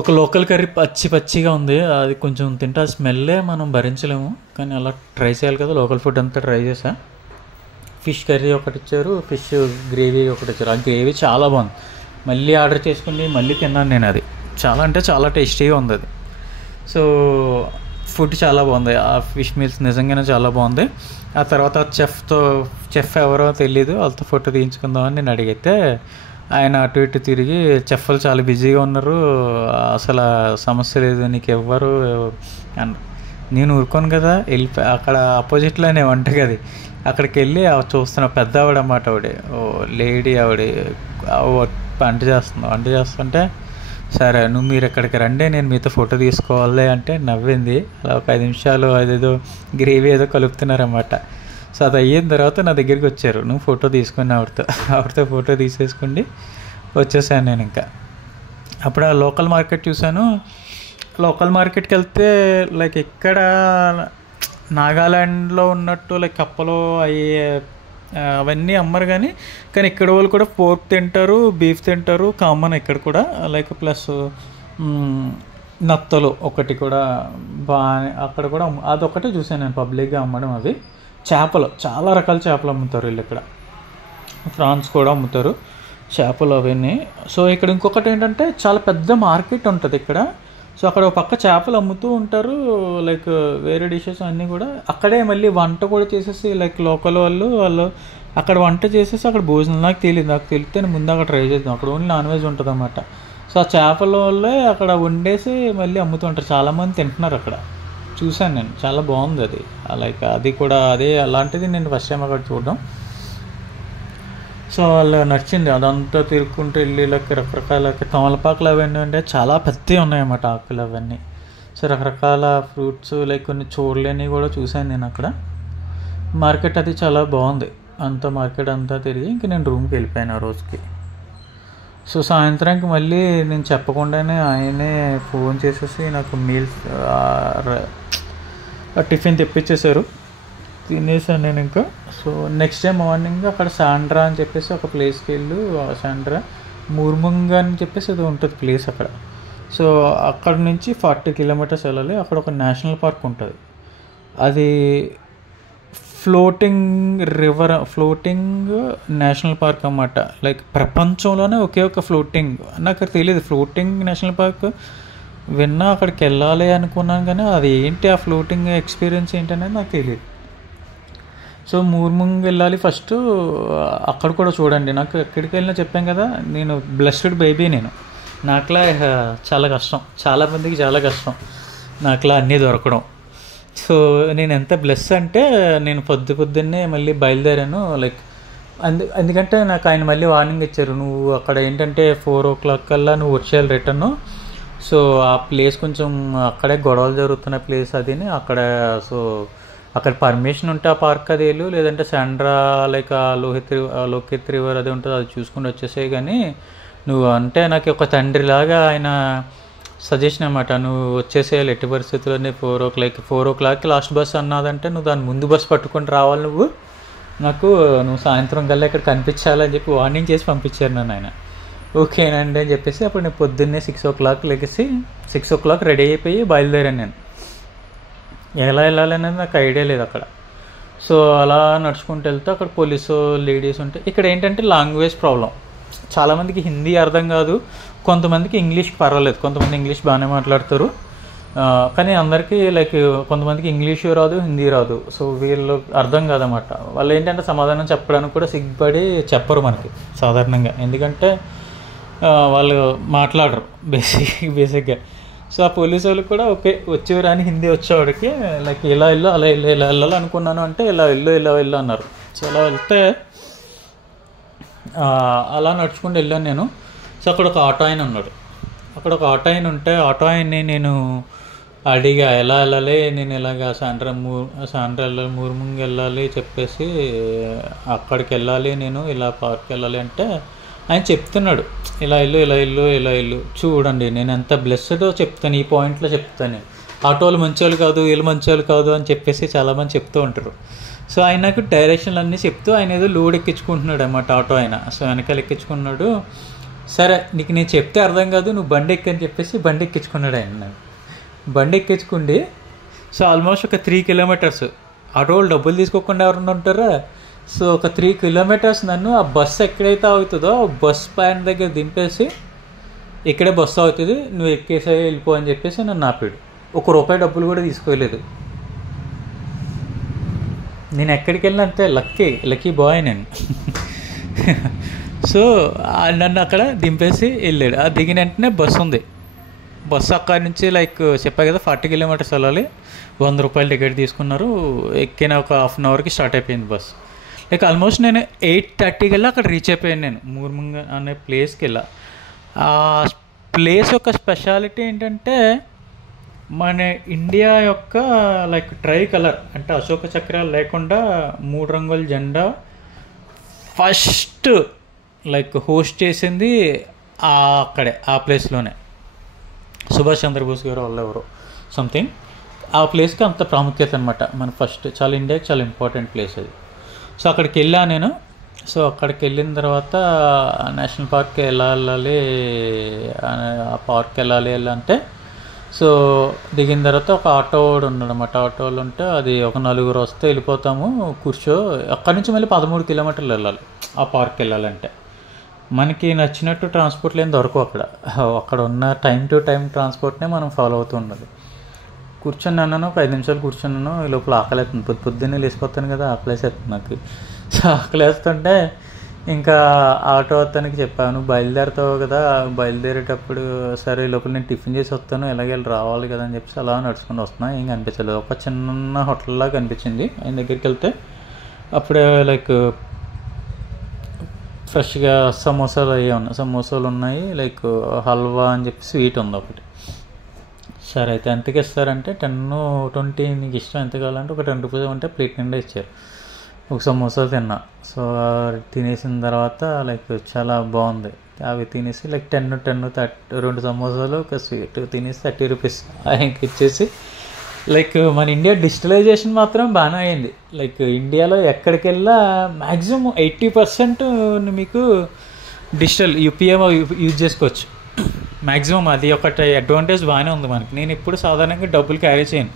ఒక లోకల్ కర్రీ పచ్చిగా ఉంది. అది కొంచెం తింటే ఆ స్మెల్లే మనం భరించలేము, కానీ అలా ట్రై చేయాలి కదా. లోకల్ ఫుడ్ అంతా ట్రై చేసా. ఫిష్ కర్రీ ఒకటి ఇచ్చారు, ఫిష్ గ్రేవీ ఒకటి ఇచ్చారు. ఆ గ్రేవీ చాలా బాగుంది. మళ్ళీ ఆర్డర్ చేసుకుని మళ్ళీ తిన్నాను నేను. అది చాలా అంటే చాలా టేస్టీగా ఉంది అది. సో ఫుడ్ చాలా బాగుంది. ఆ ఫిష్ మీల్స్ నిజంగానే చాలా బాగుంది. ఆ తర్వాత చెఫ్ ఎవరో తెలీదు, వాళ్ళతో ఫోటో తీయించుకుందామని నేను అడిగితే ఆయన అటు ఇటు తిరిగి, చెఫ్లు చాలా బిజీగా ఉన్నారు, అసలు సమస్య లేదు, నీకు ఎవ్వరు. నేను ఊరుకోను కదా, వెళ్ళిపోయి అక్కడ ఆపోజిట్లోనే వంటగది, అక్కడికి వెళ్ళి చూస్తున్నా, పెద్ద ఆవిడ అన్నమాట, లేడీ ఆవిడ వంట చేస్తుంటే, సరే మీరు ఇక్కడికి రండి, నేను మీతో ఫోటో తీసుకోవాలి అంటే నవ్వింది. అలా ఒక 5 నిమిషాలు అదేదో గ్రేవీ ఏదో కలుపుతున్నారన్నమాట. సో అది అయిన తర్వాత నా దగ్గరికి వచ్చారు, నువ్వు ఫోటో తీసుకుని ఆవిడతో ఫోటో తీసేసుకుని వచ్చేసాను నేను. ఇంకా అప్పుడు ఆ లోకల్ మార్కెట్ చూశాను. లోకల్ మార్కెట్కి వెళ్తే లైక్ ఇక్కడ నాగాల్యాండ్లో ఉన్నట్టు లైక్ కప్పలు అవన్నీ అమ్మరు, కానీ ఇక్కడ వాళ్ళు కూడా పోర్క్ తింటారు, బీఫ్ తింటారు, కామన్ ఇక్కడ కూడా. లైక్ ప్లస్ నత్తలు ఒకటి కూడా అక్కడ కూడా అదొకటే చూసాను నేను పబ్లిక్గా అమ్మడం. అవి చేపలు, చాలా రకాల చేపలు అమ్ముతారు వీళ్ళు ఇక్కడ. ఫ్రాన్స్ కూడా అమ్ముతారు చేపలు అవన్నీ. సో ఇక్కడ ఇంకొకటి ఏంటంటే చాలా పెద్ద మార్కెట్ ఉంటుంది ఇక్కడ. సో అక్కడ ఒక పక్క చేపలు అమ్ముతూ ఉంటారు, లైక్ వేరే డిషెస్ అన్నీ కూడా. అక్కడే మళ్ళీ వంట కూడా చేసేసి లైక్ లోకల్ వాళ్ళు అక్కడ వంట చేసేసి అక్కడ భోజనం నాకు తెలిస్తే నేను ముందు అక్కడ ట్రై చేద్దాం. అక్కడ ఓన్లీ నాన్ వెజ్ ఉంటుంది అన్నమాట. సో ఆ చేపల వల్లే అక్కడ వండేసి మళ్ళీ అమ్ముతూ ఉంటారు, చాలామంది తింటున్నారు అక్కడ. చూశాను నేను, చాలా బాగుంది అది. లైక్ అది కూడా అలాంటిది నేను ఫస్ట్ టైం అక్కడ చూడడం. సో వాళ్ళు నచ్చింది, అదంతా తిరుక్కుంటూ వెళ్ళి రకరకాల తమలపాకులు అవన్నీ అంటే చాలా పెద్దవి ఉన్నాయన్నమాట ఆకులు అవన్నీ. సో రకరకాల ఫ్రూట్స్ లైక్ కొన్ని చూడలేనివి కూడా చూశాను నేను అక్కడ. మార్కెట్ అది చాలా బాగుంది. అంతా మార్కెట్ అంతా తిరిగి ఇంక నేను రూమ్కి వెళ్ళిపోయాను ఆ రోజుకి. సో సాయంత్రానికి మళ్ళీ నేను చెప్పకుండానే ఆయనే ఫోన్ చేసేసి నాకు మీల్స్ టిఫిన్ తెప్పించేశారు, తినేసాను నేను ఇంకా. సో నెక్స్ట్ డే మార్నింగ్ అక్కడ సాండ్రా అని చెప్పేసి ఒక ప్లేస్కి వెళ్ళు, సాండ్రా మూర్ముంగ్ అని చెప్పేసి అది ఉంటుంది ప్లేస్ అక్కడ. సో అక్కడ నుంచి 40 కిలోమీటర్స్ వెళ్ళాలి. అక్కడ ఒక నేషనల్ పార్క్ ఉంటుంది, అది ఫ్లోటింగ్ నేషనల్ పార్క్ అన్నమాట. లైక్ ప్రపంచంలోనే ఒకే ఒక ఫ్లోటింగ్, నాకు తెలియదు ఫ్లోటింగ్ నేషనల్ పార్క్. విన్నా, అక్కడికి వెళ్ళాలి అనుకున్నాను, కానీ అది ఏంటి ఆ ఫ్లోటింగ్ ఎక్స్పీరియన్స్ ఏంటనేది నాకు తెలియదు. సో మూర్ముంగ్ వెళ్ళాలి ఫస్ట్. అక్కడ కూడా చూడండి, నాకు ఎక్కడికి వెళ్ళినా చెప్పాను కదా, నేను బ్లెస్డ్ బేబీ. నాకులా చాలా కష్టం, చాలామందికి చాలా కష్టం నాకులా అన్నీ దొరకడం. సో నేను ఎంత బ్లెస్ అంటే నేను పొద్దున్నే మళ్ళీ బయలుదేరాను. లైక్ ఎందుకంటే నాకు ఆయన మళ్ళీ వార్నింగ్ ఇచ్చారు, నువ్వు అక్కడ ఏంటంటే 4 o'clock కల్లా నువ్వు వచ్చేయాలి రిటర్ను. సో ఆ ప్లేస్ కొంచెం అక్కడే గొడవలు జరుగుతున్న ప్లేస్ అదిని అక్కడ. సో అక్కడ పర్మిషన్ ఉంటే ఆ పార్క్ అది వెళ్ళు, లేదంటే సాండ్రా లైక్ లోకిత్ రివర్ అది ఉంటుంది, అది చూసుకుని వచ్చేసాయి. కానీ నువ్వు అంటే నాకు ఒక తండ్రిలాగా ఆయన సజెషన్ అన్నమాట, నువ్వు వచ్చేసేయాలి ఎట్టి పరిస్థితుల్లోనే 4 o'clock లాస్ట్ బస్ అన్నదంటే నువ్వు దాని ముందు బస్సు పట్టుకొని రావాలి, నువ్వు సాయంత్రం కల్లా ఇక్కడ కనిపించాలని చెప్పి వార్నింగ్ చేసి పంపించారు నన్ను ఆయన. ఓకేనండి అని చెప్పేసి అప్పుడు నేను పొద్దున్నే 6 o'clock లెగిసి 6 o'clock రెడీ అయిపోయి బయలుదేరాను నేను. ఎలా వెళ్ళాలి అనేది నాకు ఐడియా లేదు అక్కడ. సో అలా నడుచుకుంటూ వెళ్తే అక్కడ పోలీసు లేడీస్ ఉంటే, ఇక్కడ ఏంటంటే లాంగ్వేజ్ ప్రాబ్లం. చాలామందికి హిందీ అర్థం కాదు, కొంతమందికి ఇంగ్లీష్ పర్వాలేదు, కొంతమంది ఇంగ్లీష్ బాగానే మాట్లాడతారు. కానీ అందరికీ లైక్ కొంతమందికి ఇంగ్లీషు రాదు, హిందీ రాదు. సో వీళ్ళు అర్థం కాదన్నమాట. వాళ్ళు ఏంటంటే సమాధానం చెప్పడానికి కూడా సిగ్గుపడి చెప్పరు మనకి సాధారణంగా, ఎందుకంటే వాళ్ళు మాట్లాడరు బేసిక్గా. సో ఆ పోలీసు వాళ్ళు కూడా ఓకే వచ్చేవారని హిందీ వచ్చేవాడికి లైక్ ఇలా వెళ్ళు అలా వెళ్ళాలి అనుకున్నాను అంటే ఇలా వెళ్ళు అన్నారు. సో అలా వెళ్తే అలా నడుచుకుంటూ వెళ్ళాను నేను. సో అక్కడ ఒక ఆటో ఆయన ఉన్నాడు. అక్కడ ఒక ఆటో ఆయన ఉంటే ఆటో ఆయన్ని నేను అడిగా ఎలా వెళ్ళాలి, నేను ఇలాగా సాయంత్రం వెళ్ళాలి, మూర్ముంగ్ వెళ్ళాలి చెప్పేసి అక్కడికి వెళ్ళాలి, నేను ఇలా పార్క్ వెళ్ళాలి అంటే ఆయన చెప్తున్నాడు ఇలా ఇల్లు చూడండి నేను ఎంత బ్లెస్సెడో చెప్తాను, ఈ పాయింట్లో చెప్తాను. ఆటోలు మంచోళ్ళు కాదు, వీళ్ళు మంచోళ్ళు కాదు అని చెప్పేసి చాలామంది చెప్తూ ఉంటారు. సో ఆయన నాకు డైరెక్షన్లు అన్నీ చెప్తూ ఆయన ఏదో లోడ్ ఎక్కించుకుంటున్నాడు అన్నమాట ఆటో ఆయన. సో వెనకాల ఎక్కించుకున్నాడు. సరే నీకు నేను చెప్తే అర్థం కాదు, నువ్వు బండి ఎక్కని చెప్పేసి బండి ఎక్కించుకున్నాడు ఆయన. నాకు బండి ఎక్కించుకుండి సో ఆల్మోస్ట్ ఒక 3 kilometers ఆటో వాళ్ళు డబ్బులు తీసుకోకుండా ఎవరన్నా ఉంటారా. సో ఒక 3 kilometers నన్ను ఆ బస్సు ఎక్కడైతే అవుతుందో బస్ స్టాండ్ దగ్గర దింపేసి ఇక్కడే బస్సు అవుతుంది, నువ్వు ఎక్కేసే వెళ్ళిపో అని చెప్పేసి నన్ను ఆపాడు. ₹1 డబ్బులు కూడా తీసుకోలేదు. నేను ఎక్కడికి వెళ్ళినా అంతే లక్కీ బాయ్ నేను. సో నన్ను అక్కడ దింపేసి వెళ్ళాడు. ఆ దిగిన వెంటనే బస్సు ఉంది, బస్సు అక్కడి నుంచి లైక్ చెప్పా కదా 40 కిలోమీటర్స్ వెళ్ళాలి. 100 రూపాయలు టికెట్ తీసుకున్నారు. ఎక్కిన ఒక హాఫ్ అన్ అవర్కి స్టార్ట్ అయిపోయింది బస్. లైక్ ఆల్మోస్ట్ నేను 8:30కి వెళ్ళి అక్కడ రీచ్ అయిపోయాను. నేను మూర్ముంగ అనే ప్లేస్కి వెళ్ళా. ఆ ప్లేస్ యొక్క స్పెషాలిటీ ఏంటంటే మన ఇండియా యొక్క లైక్ ట్రై కలర్ అంటే అశోక చక్రాలు లేకుండా 3 రంగుల జెండా ఫస్ట్ లైక్ హోస్ట్ చేసింది అక్కడే ఆ ప్లేస్లోనే. సుభాష్ చంద్రబోస్ గారు వాళ్ళు ఎవరో సంథింగ్. ఆ ప్లేస్కి అంత ప్రాముఖ్యత అనమాట. మన ఫస్ట్ చాలా ఇండియాకి చాలా ఇంపార్టెంట్ ప్లేస్ అది. సో అక్కడికి వెళ్ళా నేను. సో అక్కడికి వెళ్ళిన తర్వాత నేషనల్ పార్క్కి వెళ్ళాలి, ఆ పార్క్కి వెళ్ళాలి అంటే సో దిగిన తర్వాత ఒక ఆటో వాడు ఉన్నాడు అన్నమాట. ఆటోలు ఉంటే అది ఒక 4 వస్తే వెళ్ళిపోతాము కూర్చో. అక్కడి నుంచి మళ్ళీ 13 కిలోమీటర్లు వెళ్ళాలి ఆ పార్క్కి వెళ్ళాలంటే. మనకి నచ్చినట్టు ట్రాన్స్పోర్ట్లు ఏం దొరకవు అక్కడ. అక్కడ ఉన్న టైం టు టైం ట్రాన్స్పోర్ట్నే మనం ఫాలో అవుతూ ఉండాలి. కూర్చొని ఒక 5 నిమిషాలు కూర్చున్నాను. ఈ లోపల ఆకలి అవుతుంది. పొద్దున్నే లేచిపోతాను కదా, ఆకలేసేస్తుంది నాకు. సో ఆకలేస్తుంటే ఇంకా ఆటో అతనికి చెప్పాను, బయలుదేరుతావు కదా, బయలుదేరేటప్పుడు సరే ఈ లోపల నేను టిఫిన్ చేసి వస్తాను, ఎలాగ రావాలి కదా అని చెప్పేసి అలా నడుచుకుని వస్తున్నా. ఏం కనిపించలేదు. ఒక చిన్న హోటల్లా కనిపించింది. ఆయన దగ్గరికి వెళ్తే అప్పుడే లైక్ ఫ్రెష్గా సమోసాలు అవి ఉన్నాయి, సమోసాలు ఉన్నాయి, లైక్ హల్వా అని చెప్పి స్వీట్ ఉంది ఒకటి. సరే అయితే ఎంతకి ఇస్తారంటే 10-20 నీకు ఇష్టం ఎంత కావాలంటే ఒక 10 రూపీస్ ఉంటే ప్లేట్ నిండా ఇచ్చారు. ఒక సమోసాలు తిన్నా. సో తినేసిన తర్వాత లైక్ చాలా బాగుంది. అవి తినేసి లైక్ 10-30 2 సమోసాలు ఒక స్వీట్ తినేసి 30 రూపీస్ ఆయనకి ఇచ్చేసి లైక్ మన ఇండియా డిజిటలైజేషన్ మాత్రం బాగానే అయింది. లైక్ ఇండియాలో ఎక్కడికి వెళ్ళా మ్యాక్సిమం 80% మీకు డిజిటల్ యూపీఐ యూజ్ చేసుకోవచ్చు మ్యాక్సిమం. అది ఒకటి అడ్వాంటేజ్ బాగానే ఉంది మనకి. నేను ఇప్పుడు సాధారణంగా డబ్బులు క్యారీ చేయను.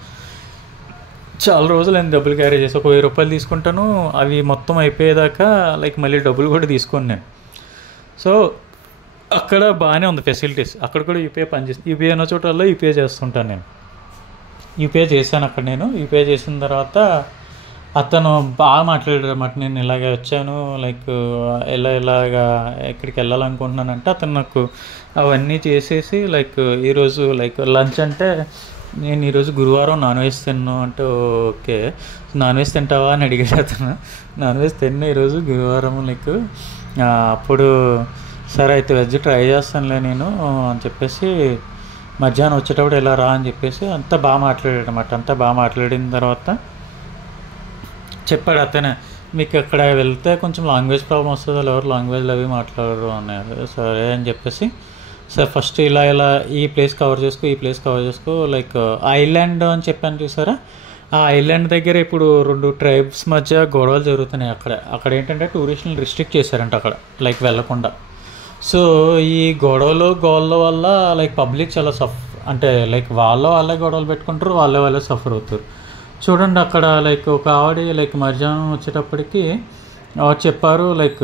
చాలా రోజులు నేను డబ్బులు క్యారీ చేసి ఒక 1000 రూపాయలు తీసుకుంటాను. అవి మొత్తం అయిపోయేదాకా లైక్ మళ్ళీ డబ్బులు కూడా తీసుకోను నేను. సో అక్కడ బాగానే ఉంది ఫెసిలిటీస్. అక్కడ కూడా యూపీఐ పనిచేస్తుంది. యూపీఐ ఉన్న చోటల్లో యూపీఐ చేస్తుంటాను నేను. యూపీఐ చేశాను అక్కడ. నేను యూపీఐ చేసిన తర్వాత అతను బాగా మాట్లాడాడు అన్నమాట. నేను ఇలాగే వచ్చాను, లైక్ ఇలాగా ఎక్కడికి వెళ్ళాలనుకుంటున్నానంటే అతను నాకు అవన్నీ చేసేసి లైక్ ఈరోజు లైక్ లంచ్ అంటే నేను ఈరోజు గురువారం నాన్ వెజ్ తిన్నాను అంటే ఓకే నాన్ వెజ్ తింటావా అని అడిగాడు అతను. నాన్ వెజ్ తిన్నా ఈరోజు గురువారం లైక్. అప్పుడు సరే అయితే వెజ్ ట్రై చేస్తానులే నేను అని చెప్పేసి మధ్యాహ్నం వచ్చేటప్పుడు ఎలా రా అని చెప్పేసి అంతా బాగా మాట్లాడాడు అన్నమాట. అంతా బాగా మాట్లాడిన తర్వాత చెప్పాడు అతనే, మీకు అక్కడ వెళ్తే కొంచెం లాంగ్వేజ్ ప్రాబ్లం వస్తుంది, వాళ్ళు ఎవరు లాంగ్వేజ్లు అవి మాట్లాడరు అన్నారు. సరే అని చెప్పేసి సార్ ఫస్ట్ ఇలా ఈ ప్లేస్ కవర్ చేసుకో, ఈ ప్లేస్ కవర్ చేసుకో. లైక్ ఐలాండ్ అని చెప్పాను చూసారా, ఆ ఐలాండ్ దగ్గర ఇప్పుడు 2 ట్రైబ్స్ మధ్య గొడవలు జరుగుతున్నాయి. అక్కడ ఏంటంటే టూరిస్టులను రిస్ట్రిక్ట్ చేశారంట అక్కడ లైక్ వెళ్ళకుండా. సో ఈ గోళ్ళ వల్ల లైక్ పబ్లిక్ చాలా అంటే లైక్ వాళ్ళే గొడవలు పెట్టుకుంటారు, వాళ్ళే సఫర్ అవుతారు. చూడండి అక్కడ లైక్ ఒక ఆవిడ లైక్ మధ్యాహ్నం వచ్చేటప్పటికి చెప్పారు లైక్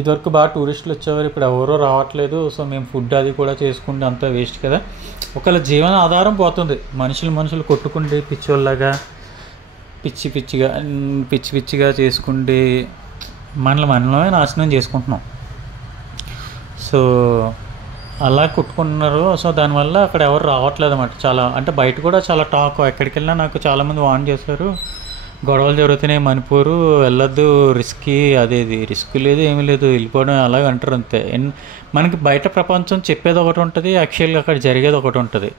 ఇదివరకు బాగా టూరిస్టులు వచ్చేవారు, ఇప్పుడు ఎవరో రావట్లేదు, సో మేము ఫుడ్ అది కూడా చేసుకుంటే అంతా వేస్ట్ కదా, ఒకళ్ళ జీవన ఆధారం పోతుంది. మనుషులు కొట్టుకుంటే పిచ్చోళ్ళగా పిచ్చిగా చేసుకుంటే మనమే నాశనం చేసుకుంటున్నాం. సో అలా కొట్టుకుంటున్నారు. సో దానివల్ల అక్కడ ఎవరు రావట్లేదు అన్నమాట. చాలా అంటే బయట కూడా చాలా టాక్. ఎక్కడికి వెళ్ళినా నాకు చాలామంది వార్న్ చేశారు, గొడవలు జరుగుతున్నాయి, మణిపూరు వెళ్ళొద్దు, రిస్కీ, అదేది రిస్క్ లేదు ఏమీ లేదు, వెళ్ళిపోవడం అలాగ అంటారు అంతే. మనకి బయట ప్రపంచం చెప్పేది ఒకటి ఉంటుంది, యాక్చువల్గా అక్కడ జరిగేది ఒకటి ఉంటుంది.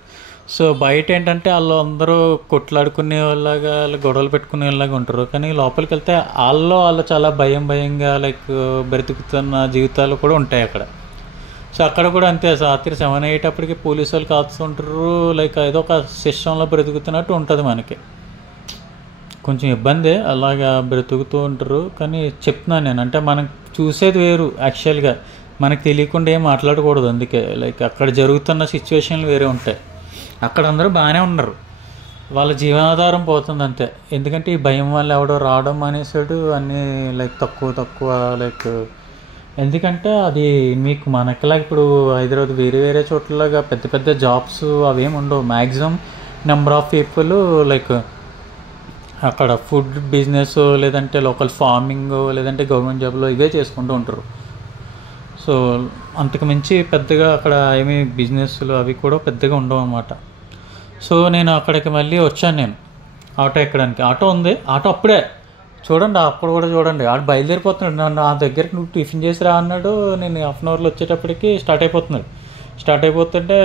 సో బయట ఏంటంటే వాళ్ళు అందరూ కొట్లాడుకునే వాళ్ళగా గొడవలు పెట్టుకునే వాళ్ళగా ఉంటారు, కానీ లోపలికి వెళ్తే వాళ్ళు చాలా భయంగా లైక్ బ్రతుకుతున్న జీవితాలు కూడా ఉంటాయి అక్కడ. సో అక్కడ కూడా అంతే, రాత్రి 7 అయ్యేటప్పటికి పోలీసు వాళ్ళు కాస్తుంటారు, లైక్ ఏదో ఒక సిస్టంలో బ్రతుకుతున్నట్టు ఉంటుంది. మనకి కొంచెం ఇబ్బందే అలాగా బ్రతుకుతూ ఉంటారు, కానీ చెప్తున్నాను నేను అంటే మనం చూసేది వేరు, యాక్చువల్గా మనకు తెలియకుండా ఏం మాట్లాడకూడదు. అందుకే లైక్ అక్కడ జరుగుతున్న సిచ్యువేషన్లు వేరే ఉంటాయి. అక్కడ అందరూ బాగానే ఉన్నారు, వాళ్ళ జీవనాధారం పోతుంది అంతే. ఎందుకంటే ఈ భయం వల్ల ఎవడో రావడం మానేసాడు, అన్నీ లైక్ తక్కువ లైక్ ఎందుకంటే అది మీకు మనకిలా ఇప్పుడు హైదరాబాద్ వేరే చోట్లలాగా పెద్ద జాబ్స్ అవేమి ఉండవు. Maximum number of people like అక్కడ ఫుడ్ బిజినెస్ లేదంటే లోకల్ ఫార్మింగ్ లేదంటే గవర్నమెంట్ జాబ్లో ఇవే చేసుకుంటూ ఉంటారు. సో అంతకు మించి పెద్దగా అక్కడ ఏమీ బిజినెస్లు అవి కూడా పెద్దగా ఉండవు అన్నమాట. సో నేను అక్కడికి మళ్ళీ వచ్చాను. నేను ఆటో ఎక్కడానికి ఆటో ఉంది. ఆటో అప్పుడే చూడండి, అప్పుడు కూడా చూడండి, ఆడు బయలుదేరిపోతున్నాడు. నన్ను నా దగ్గరికి నువ్వు టిఫిన్ చేసి రా అన్నాడు. నేను హాఫ్ అన్ అవర్లో వచ్చేటప్పటికి స్టార్ట్ అయిపోతుంటే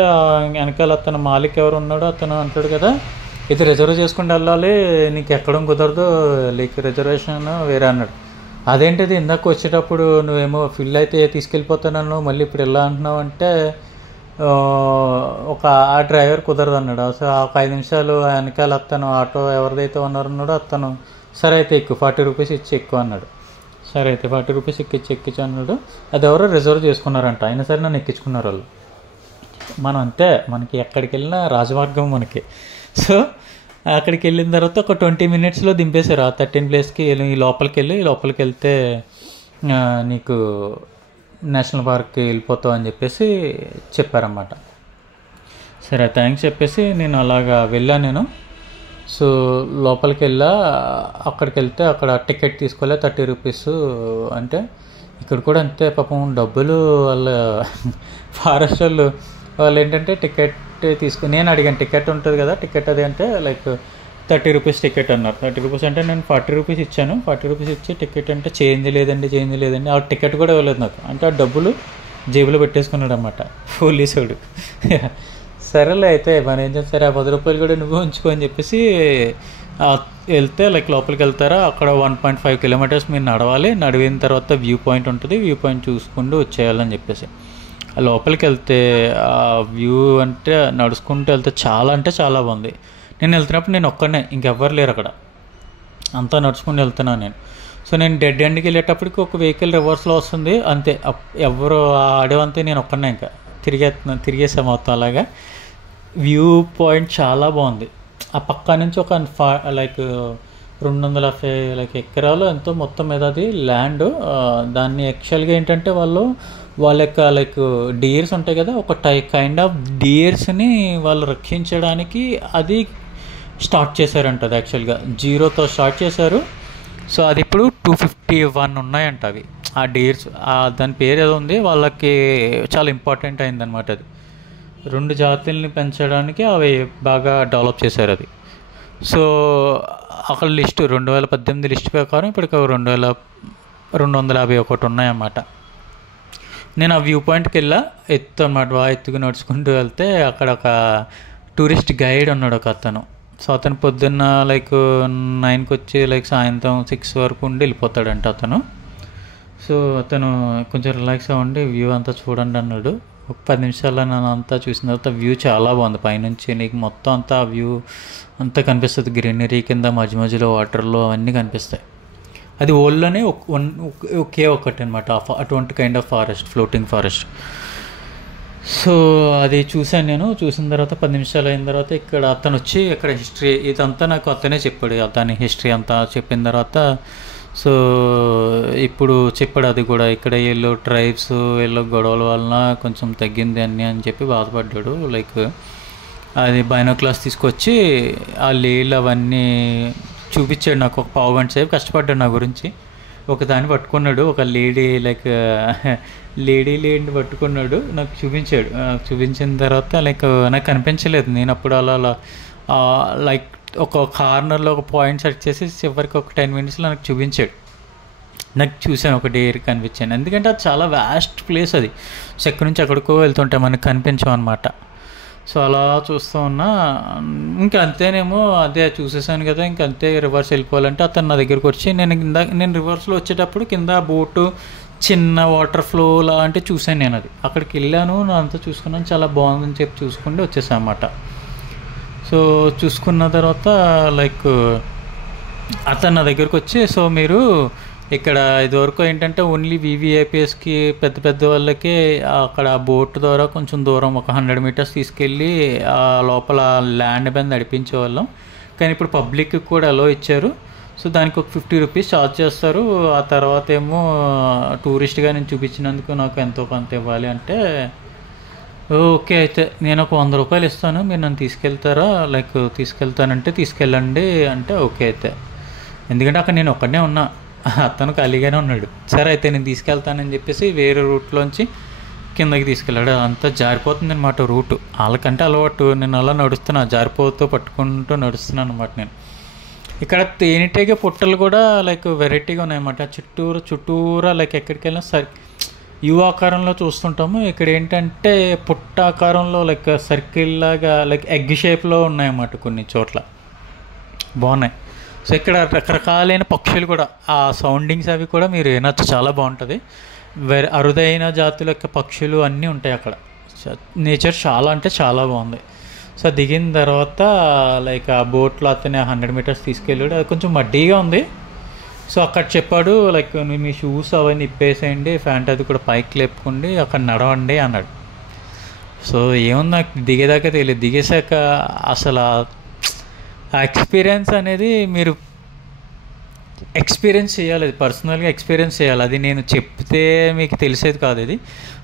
వెనకాల అతను మాలిక్ ఎవరు ఉన్నాడో అతను అంటాడు కదా, ఇది రిజర్వ్ చేసుకుని వెళ్ళాలి, నీకు ఎక్కడం కుదరదు, లైక్ రిజర్వేషన్ వేరే అన్నాడు. అదేంటిది, ఇందాక వచ్చేటప్పుడు నువ్వేమో ఫిల్ అయితే తీసుకెళ్ళిపోతాను, మళ్ళీ ఇప్పుడు ఎలా అంటున్నావు అంటే ఒక ఆ డ్రైవర్ కుదరదు అన్నాడు. సో ఒక 5 నిమిషాలు వెనకాల అతను ఆటో ఎవరిదైతే ఉన్నారన్నాడో అతను సరే అయితే ఎక్కువ 40 రూపీస్ ఇచ్చి ఎక్కువ అన్నాడు. సరే అయితే 40 రూపీస్ ఎక్కించి అన్నాడు. అది ఎవరో రిజర్వ్ చేసుకున్నారంట, అయినా సరే నన్ను ఎక్కించుకున్నారు వాళ్ళు. మనం అంతే, మనకి ఎక్కడికి వెళ్ళినా రాజమార్గం మనకి. సో అక్కడికి వెళ్ళిన తర్వాత ఒక 20 మినిట్స్లో దింపేశారు. ఆ 13 ప్లేస్కి లోపలికి వెళ్తే నీకు నేషనల్ పార్క్కి వెళ్ళిపోతావు అని చెప్పేసి చెప్పారన్నమాట. సరే థ్యాంక్స్ చెప్పేసి నేను అలాగా వెళ్ళాను నేను. సో లోపలికి అక్కడికి వెళ్తే అక్కడ టికెట్ తీసుకోలే 30 రూపీస్. అంటే ఇక్కడ కూడా అంతే పాపం డబ్బులు వాళ్ళ ఫారెస్ట్ వాళ్ళు ఏంటంటే టికెట్ తీసుకుని నేను అడిగాను, టికెట్ ఉంటుంది కదా, టికెట్ అది అంటే లైక్ 30 రూపీస్ టికెట్ అన్నారు. 30 రూపీస్ అంటే నేను 40 రూపీస్ ఇచ్చాను. 40 రూపీస్ ఇచ్చి టికెట్ అంటే చేంజ్ లేదండి, ఆ టికెట్ కూడా ఇవ్వలేదు నాకు. అంటే ఆ డబ్బులు జేబులో పెట్టేసుకున్నాడు అన్నమాట పోలీసుడు. సరేలే అయితే మనం ఏం చేస్తారు, ఆ 10 రూపాయలు కూడా నువ్వు ఉంచుకో అని చెప్పేసి వెళ్తే లైక్ లోపలికి వెళ్తారా, అక్కడ 1.5 కిలోమీటర్స్ మీరు నడివిన తర్వాత వ్యూ పాయింట్ ఉంటుంది, వ్యూ పాయింట్ చూసుకుంటూ వచ్చేయాలని చెప్పేసి లోపలికి వెళ్తే ఆ వ్యూ అంటే నడుచుకుంటూ వెళ్తే చాలా బాగుంది. నేను వెళ్తున్నప్పుడు నేను ఒక్కడనే, ఇంకెవ్వరు లేరు అక్కడ, అంతా నడుచుకుంటూ వెళ్తున్నాను నేను. సో నేను డెడ్ ఎండ్కి వెళ్ళేటప్పటికి ఒక వెహికల్ రివర్స్లో వస్తుంది అంతే, ఎవరు ఆడేవంతే, నేను ఒక్కడనే ఇంకా తిరిగేసాను మొత్తం అలాగా. వ్యూ పాయింట్ చాలా బాగుంది. ఆ పక్క నుంచి ఒక లైక్ 250 లైక్ ఎకరాలు ఎంతో మొత్తం మీద అది ల్యాండ్. దాన్ని యాక్చువల్గా ఏంటంటే వాళ్ళ యొక్క లైక్ డియర్స్ ఉంటాయి కదా, ఒక కైండ్ ఆఫ్ డియర్స్ని వాళ్ళు రక్షించడానికి అది స్టార్ట్ చేశారంట. అది యాక్చువల్గా 0తో స్టార్ట్ చేశారు. సో అది ఇప్పుడు 251 ఉన్నాయంట అవి ఆ డియర్స్. దాని పేరు ఏదో ఉంది, వాళ్ళకి చాలా ఇంపార్టెంట్ అయిందనమాట. అది 2 జాతుల్ని పెంచడానికి అవి బాగా డెవలప్ చేశారు అది. సో అక్కడ లిస్టు 2018 లిస్ట్ ప్రకారం ఇప్పటికి 2250 ఒకటి ఉన్నాయన్నమాట. నేను ఆ వ్యూ పాయింట్కి ఎత్తు అనమాట, బాగా ఎత్తుకు నడుచుకుంటూ వెళ్తే అక్కడ ఒక టూరిస్ట్ గైడ్ ఉన్నాడు ఒక అతను. సో అతను పొద్దున్న లైక్ 9కి వచ్చి లైక్ సాయంత్రం 6 వరకు ఉండి వెళ్ళిపోతాడంట అతను. సో అతను కొంచెం రిలాక్స్గా ఉండి వ్యూ అంతా చూడండి అన్నాడు. ఒక 10 నిమిషాల్లో నన్ను అంతా చూసిన తర్వాత వ్యూ చాలా బాగుంది. పైనుంచి నీకు మొత్తం అంతా వ్యూ అంతా కనిపిస్తుంది, గ్రీనరీ కింద మధ్యలో వాటర్లో అవన్నీ కనిపిస్తాయి. అది ఓల్డ్లోనే ఒకే ఒకటి అనమాట అటువంటి kind of forest, floating forest. So అది చూశాను నేను. చూసిన తర్వాత 10 నిమిషాలు అయిన తర్వాత ఇక్కడ అతను వచ్చి ఇక్కడ హిస్టరీ ఇదంతా నాకు అతనే చెప్పాడు. దాని హిస్టరీ అంతా చెప్పిన తర్వాత సో ఇప్పుడు చెప్పాడు అది కూడా, ఇక్కడ వీళ్ళు ట్రైబ్స్ వీళ్ళు గొడవల వలన కొంచెం తగ్గింది అని చెప్పి బాధపడ్డాడు. లైక్ అది బైనోక్లాస్ తీసుకొచ్చి ఆ లేలు అవన్నీ చూపించాడు నాకు. ఒక పావు గంట సేపు కష్టపడ్డాడు నా గురించి. ఒకదాన్ని పట్టుకున్నాడు, ఒక లేడీని పట్టుకున్నాడు, నాకు చూపించాడు. చూపించిన తర్వాత లైక్ నాకు కనిపించలేదు. నేను అప్పుడు అలా లైక్ ఒక కార్నర్లో ఒక పాయింట్ సెట్ చేసి చివరికి ఒక 10 మినిట్స్లో నాకు చూపించాడు. నాకు చూసాను, ఒక డేర్ కనిపించాను. ఎందుకంటే అది చాలా వ్యాస్ట్ ప్లేస్ అది. సో ఎక్కడి నుంచి ఎక్కడికో వెళ్తుంటే మనకు కనిపించాం అనమాట. సో అలా చూస్తూ ఉన్నా, ఇంకా అంతేనేమో అదే చూసేసాను కదా, ఇంక అంతే రివర్స్ వెళ్ళిపోవాలంటే అతను నా దగ్గరికి వచ్చి నేను రివర్స్లో వచ్చేటప్పుడు కింద బోటు చిన్న వాటర్ ఫ్లో లాంటి చూశాను. నేను అది అక్కడికి వెళ్ళాను, నా అంతా చూసుకున్నాను, చాలా బాగుందని చెప్పి చూసుకుంటే వచ్చేసాను అన్నమాట. సో చూసుకున్న తర్వాత లైక్ అతను నా దగ్గరికి వచ్చి, సో మీరు ఇక్కడ ఇదివరకు ఏంటంటే ఓన్లీ VVIPSకి పెద్ద వాళ్ళకి అక్కడ బోట్ ద్వారా కొంచెం దూరం ఒక 100 మీటర్స్ తీసుకెళ్ళి ఆ లోపల ల్యాండ్ మీద నడిపించేవాళ్ళం. కానీ ఇప్పుడు పబ్లిక్కి కూడా అలో ఇచ్చారు. సో దానికి ఒక 50 రూపీస్ ఛార్జ్ చేస్తారు. ఆ తర్వాత ఏమో టూరిస్ట్గా నేను చూపించినందుకు నాకు ఎంతో కొంత ఇవ్వాలి అంటే, ఓకే అయితే నేను ఒక 100 రూపాయలు ఇస్తాను, మీరు నన్ను తీసుకెళ్తారా, లైక్ తీసుకెళ్తానంటే తీసుకెళ్ళండి అంటే ఓకే అయితే. ఎందుకంటే అక్కడ నేను ఒక్కడనే ఉన్నా, అతను ఖాళీగానే ఉన్నాడు. సరే అయితే నేను తీసుకెళ్తానని చెప్పేసి వేరే రూట్లోంచి కిందకి తీసుకెళ్ళాడు. అంతా జారిపోతుంది అనమాట రూటు. వాళ్ళకంటే అలవాటు, నేను అలా నడుస్తున్నా, జారిపోతూ పట్టుకుంటూ నడుస్తున్నాను అనమాట నేను. ఇక్కడ తేనెటీగ పుట్టలు కూడా లైక్ వెరైటీగా ఉన్నాయన్నమాట. చుట్టూరా లైక్ ఎక్కడికి వెళ్ళినా యు ఆకారంలో చూస్తుంటాము. ఇక్కడ ఏంటంటే పుట్ట ఆకారంలో లైక్ సర్కిల్ లాగా లైక్ ఎగ్ షేప్లో ఉన్నాయన్నమాట కొన్ని చోట్ల. బాగున్నాయి. సో ఇక్కడ రకరకాలైన పక్షులు కూడా, ఆ సౌండింగ్స్ అవి కూడా మీరు వినొచ్చు, చాలా బాగుంటుంది. అరుదైన జాతుల యొక్క పక్షులు అన్నీ ఉంటాయి అక్కడ. నేచర్ చాలా అంటే చాలా బాగుంది. సో దిగిన తర్వాత లైక్ ఆ బోట్లో అతనే 100 మీటర్స్ తీసుకెళ్ళాడు. అది కొంచెం మడ్డీగా ఉంది. సో అక్కడ చెప్పాడు లైక్ మీ షూస్ అవన్నీ ఇప్పేసేయండి, ప్యాంట్ అది కూడా పైకి లేపుకోండి, అక్కడ నడవండి అన్నాడు. సో ఏముంది నాకు దిగేదాకా తెలియదు. దిగేసాక అసలు ఆ ఎక్స్పీరియన్స్ అనేది మీరు ఎక్స్పీరియన్స్ చేయాలి, అది పర్సనల్గా ఎక్స్పీరియన్స్ చేయాలి. అది నేను చెప్తే మీకు తెలిసేది కాదు ఇది.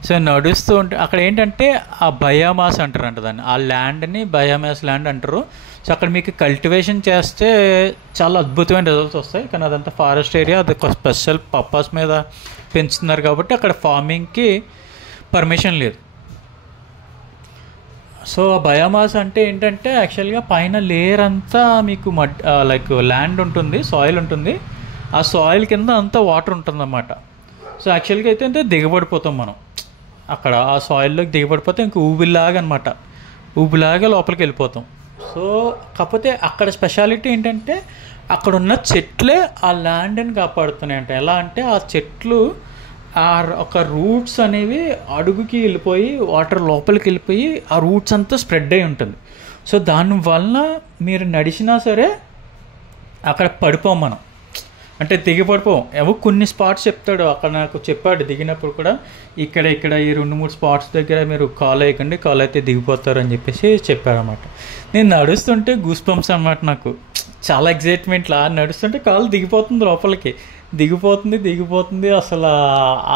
సో నడుస్తూ ఉంటే అక్కడ ఏంటంటే ఆ బయోమాస్ అంటారంట దాన్ని, ఆ ల్యాండ్ని బయోమాస్ ల్యాండ్ అంటారు. సో అక్కడ మీకు కల్టివేషన్ చేస్తే చాలా అద్భుతమైన రిజల్ట్స్ వస్తాయి. కానీ అదంతా ఫారెస్ట్ ఏరియా, అది ఒక స్పెషల్ పర్పస్ మీద పెంచుతున్నారు కాబట్టి అక్కడ ఫార్మింగ్కి పర్మిషన్ లేదు. సో బయోమాస్ అంటే ఏంటంటే యాక్చువల్గా పైన లేయర్ అంతా మీకు లైక్ ల్యాండ్ ఉంటుంది, సాయిల్ ఉంటుంది. ఆ సాయిల్ కింద అంతా వాటర్ ఉంటుందన్నమాట. సో యాక్చువల్గా అయితే అంటే దిగబడిపోతాం మనం అక్కడ, ఆ సాయిల్లోకి దిగబడిపోతే ఇంక ఊబిలాగా అనమాట, ఊబిలాగా లోపలికి వెళ్ళిపోతాం. సో కాకపోతే అక్కడ స్పెషాలిటీ ఏంటంటే అక్కడ ఉన్న చెట్లే ఆ ల్యాండ్ని కాపాడుతున్నాయి అంట. ఎలా అంటే ఆ చెట్లు ఆ ఒక రూట్స్ అనేవి అడుగుకి వెళ్ళిపోయి వాటర్ లోపలికి వెళ్ళిపోయి ఆ రూట్స్ అంతా స్ప్రెడ్ అయి ఉంటుంది. సో దానివల్ల మీరు నడిచినా సరే అక్కడ పడిపోం మనం, అంటే దిగబడిపోం. ఏవో కొన్ని స్పాట్స్ చెప్తాడు అక్కడ, నాకు చెప్పాడు దిగినప్పుడు కూడా, ఇక్కడ ఈ 2-3 స్పాట్స్ దగ్గర మీరు కాల్ అయ్యకండి, కాల్ అయితే దిగిపోతారు అని చెప్పేసి చెప్పారన్నమాట. నేను నడుస్తుంటే గూస్ బంప్స్ అన్నమాట, నాకు చాలా ఎగ్జైట్మెంట్లా నడుస్తుంటే కాలు దిగిపోతుంది లోపలికి, దిగిపోతుంది అసలు.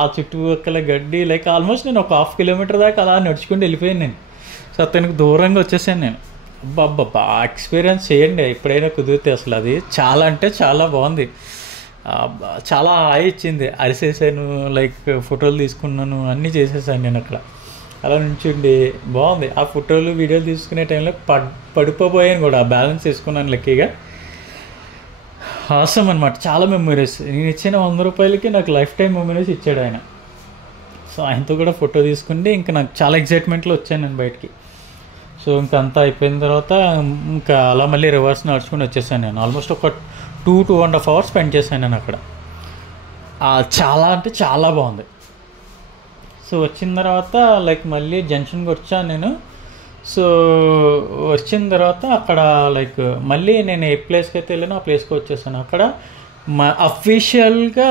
ఆ చుట్టుపక్కల గడ్డి లైక్ ఆల్మోస్ట్ నేను ఒక 1/2 కిలోమీటర్ దాకా అలా నడుచుకుంటూ వెళ్ళిపోయాను నేను. సో అతనికి దూరంగా వచ్చేసాను నేను. అబ్బా ఎక్స్పీరియన్స్ చేయండి ఎప్పుడైనా కుదిరితే. అసలు అది చాలా అంటే చాలా బాగుంది, చాలా హాయి ఇచ్చింది. అరిసేసాను, లైక్ ఫోటోలు తీసుకున్నాను, అన్నీ చేసేసాను నేను అక్కడ. అలా నుంచుండి బాగుంది. ఆ ఫోటోలు వీడియోలు తీసుకునే టైంలో పడిపోయాను కూడా, బ్యాలెన్స్ చేసుకున్నాను లక్కీగా. హాసం అనమాట, చాలా మెమరీస్. నేను ఇచ్చిన 100 రూపాయలకి నాకు లైఫ్ టైం మెమరీస్ ఇచ్చాడు ఆయన. సో ఆయనతో కూడా ఫోటో తీసుకుంటే ఇంకా నాకు చాలా ఎగ్జైట్మెంట్లో వచ్చాను నేను బయటికి. సో ఇంకా అంతా అయిపోయిన తర్వాత ఇంకా అలా మళ్ళీ రివర్స్ నడుచుకుని వచ్చేసాను నేను. ఆల్మోస్ట్ ఒక 2.5 అవర్స్ స్పెండ్ చేశాను నేను అక్కడ. చాలా అంటే చాలా బాగుంది. సో వచ్చిన తర్వాత లైక్ మళ్ళీ జంక్షన్కి వచ్చాను నేను. సో వచ్చిన తర్వాత అక్కడ లైక్ మళ్ళీ నేను ఏ ప్లేస్కి అయితే వెళ్ళానో ఆ ప్లేస్కి వచ్చేసాను. అక్కడ అఫీషియల్గా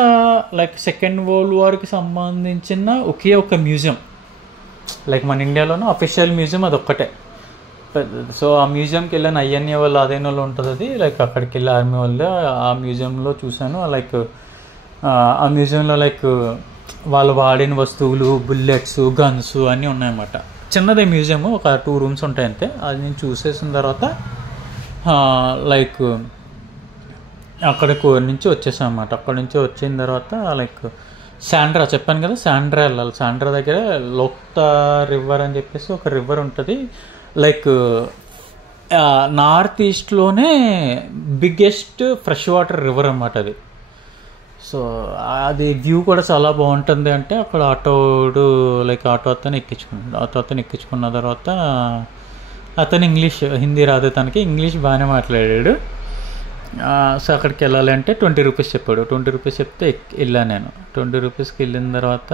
లైక్ సెకండ్ వరల్డ్ వార్కి సంబంధించిన ఒకే ఒక మ్యూజియం, లైక్ మన ఇండియాలోనూ అఫీషియల్ మ్యూజియం అది ఒక్కటే. సో ఆ మ్యూజియంకి వెళ్ళాను, ఐఎన్ఏ వాళ్ళు అదే వాళ్ళు ఉంటుంది అది, లైక్ అక్కడికి వెళ్ళి ఆర్మీ వాళ్ళు ఆ మ్యూజియంలో చూశాను. లైక్ ఆ మ్యూజియంలో లైక్ వాళ్ళు వాడిన వస్తువులు, బుల్లెట్స్, గన్స్ అన్నీ ఉన్నాయన్నమాట. చిన్నదే మ్యూజియం, ఒక 2 రూమ్స్ ఉంటాయి అంతే. అది నేను చూసేసిన తర్వాత లైక్ అక్కడికి నుంచి వచ్చేసాను అన్నమాట. అక్కడి నుంచి వచ్చిన తర్వాత లైక్ శాండ్రా చెప్పాను కదా, శాండ్రా వెళ్ళాలి. శాండ్రా దగ్గర లోక్తా రివర్ అని చెప్పేసి ఒక రివర్ ఉంటుంది. లైక్ నార్త్ ఈస్ట్లోనే బిగ్గెస్ట్ ఫ్రెష్ వాటర్ రివర్ అన్నమాట అది. సో అది వ్యూ కూడా చాలా బాగుంటుంది. అంటే అక్కడ ఆటో అతను ఎక్కించుకున్న తర్వాత అతను హిందీ రాదు తనకి, ఇంగ్లీష్ బాగానే మాట్లాడాడు. సో అక్కడికి వెళ్ళాలి అంటే 20 రూపీస్ చెప్పాడు. 20 రూపీస్ చెప్తే వెళ్ళాను నేను. 20 రూపీస్కి వెళ్ళిన తర్వాత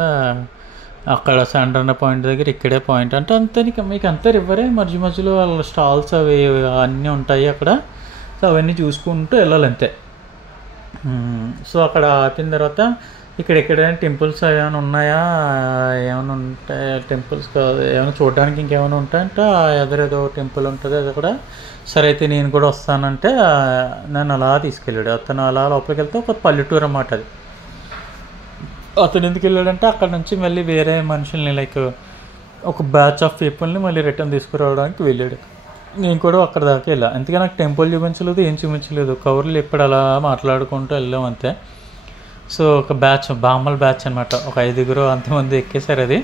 అక్కడ శాండ్రానా పాయింట్ దగ్గర ఇక్కడే పాయింట్ అంటే అంతే, మీకు అంతా రివరే, మధ్యలో స్టాల్స్ అవి అన్నీ ఉంటాయి అక్కడ. సో అవన్నీ చూసుకుంటూ వెళ్ళాలి అంతే. సో అక్కడ ఆపిన తర్వాత ఇక్కడ ఎక్కడైనా టెంపుల్స్ ఏమైనా ఉన్నాయా, ఏమైనా ఉంటాయా టెంపుల్స్ కాదు, ఏమైనా చూడడానికి ఇంకేమైనా ఉంటాయంటే ఎదురేదో టెంపుల్ ఉంటుంది అది కూడా. సరే అయితే నేను కూడా వస్తానంటే నన్ను అలా తీసుకెళ్ళాడు. అతను అలా లోపలికి వెళ్తే ఒక పల్లెటూరు అన్నమాట అది. అతను ఎందుకు వెళ్ళాడంటే అక్కడ నుంచి మళ్ళీ వేరే మనుషుల్ని లైక్ ఒక బ్యాచ్ ఆఫ్ పీపుల్ని మళ్ళీ రిటర్న్ తీసుకురావడానికి వెళ్ళాడు. నేను కూడా అక్కడ దాకా వెళ్ళా. అందుకే నాకు టెంపుల్ చూపించలేదు, ఏం చూపించలేదు, కవర్లు ఎప్పుడు అలా మాట్లాడుకుంటూ వెళ్ళాం అంతే. సో ఒక బ్యాచ్ బామ్మల బ్యాచ్ అనమాట, ఒక 5గురు అంతమంది ఎక్కేసారు అది.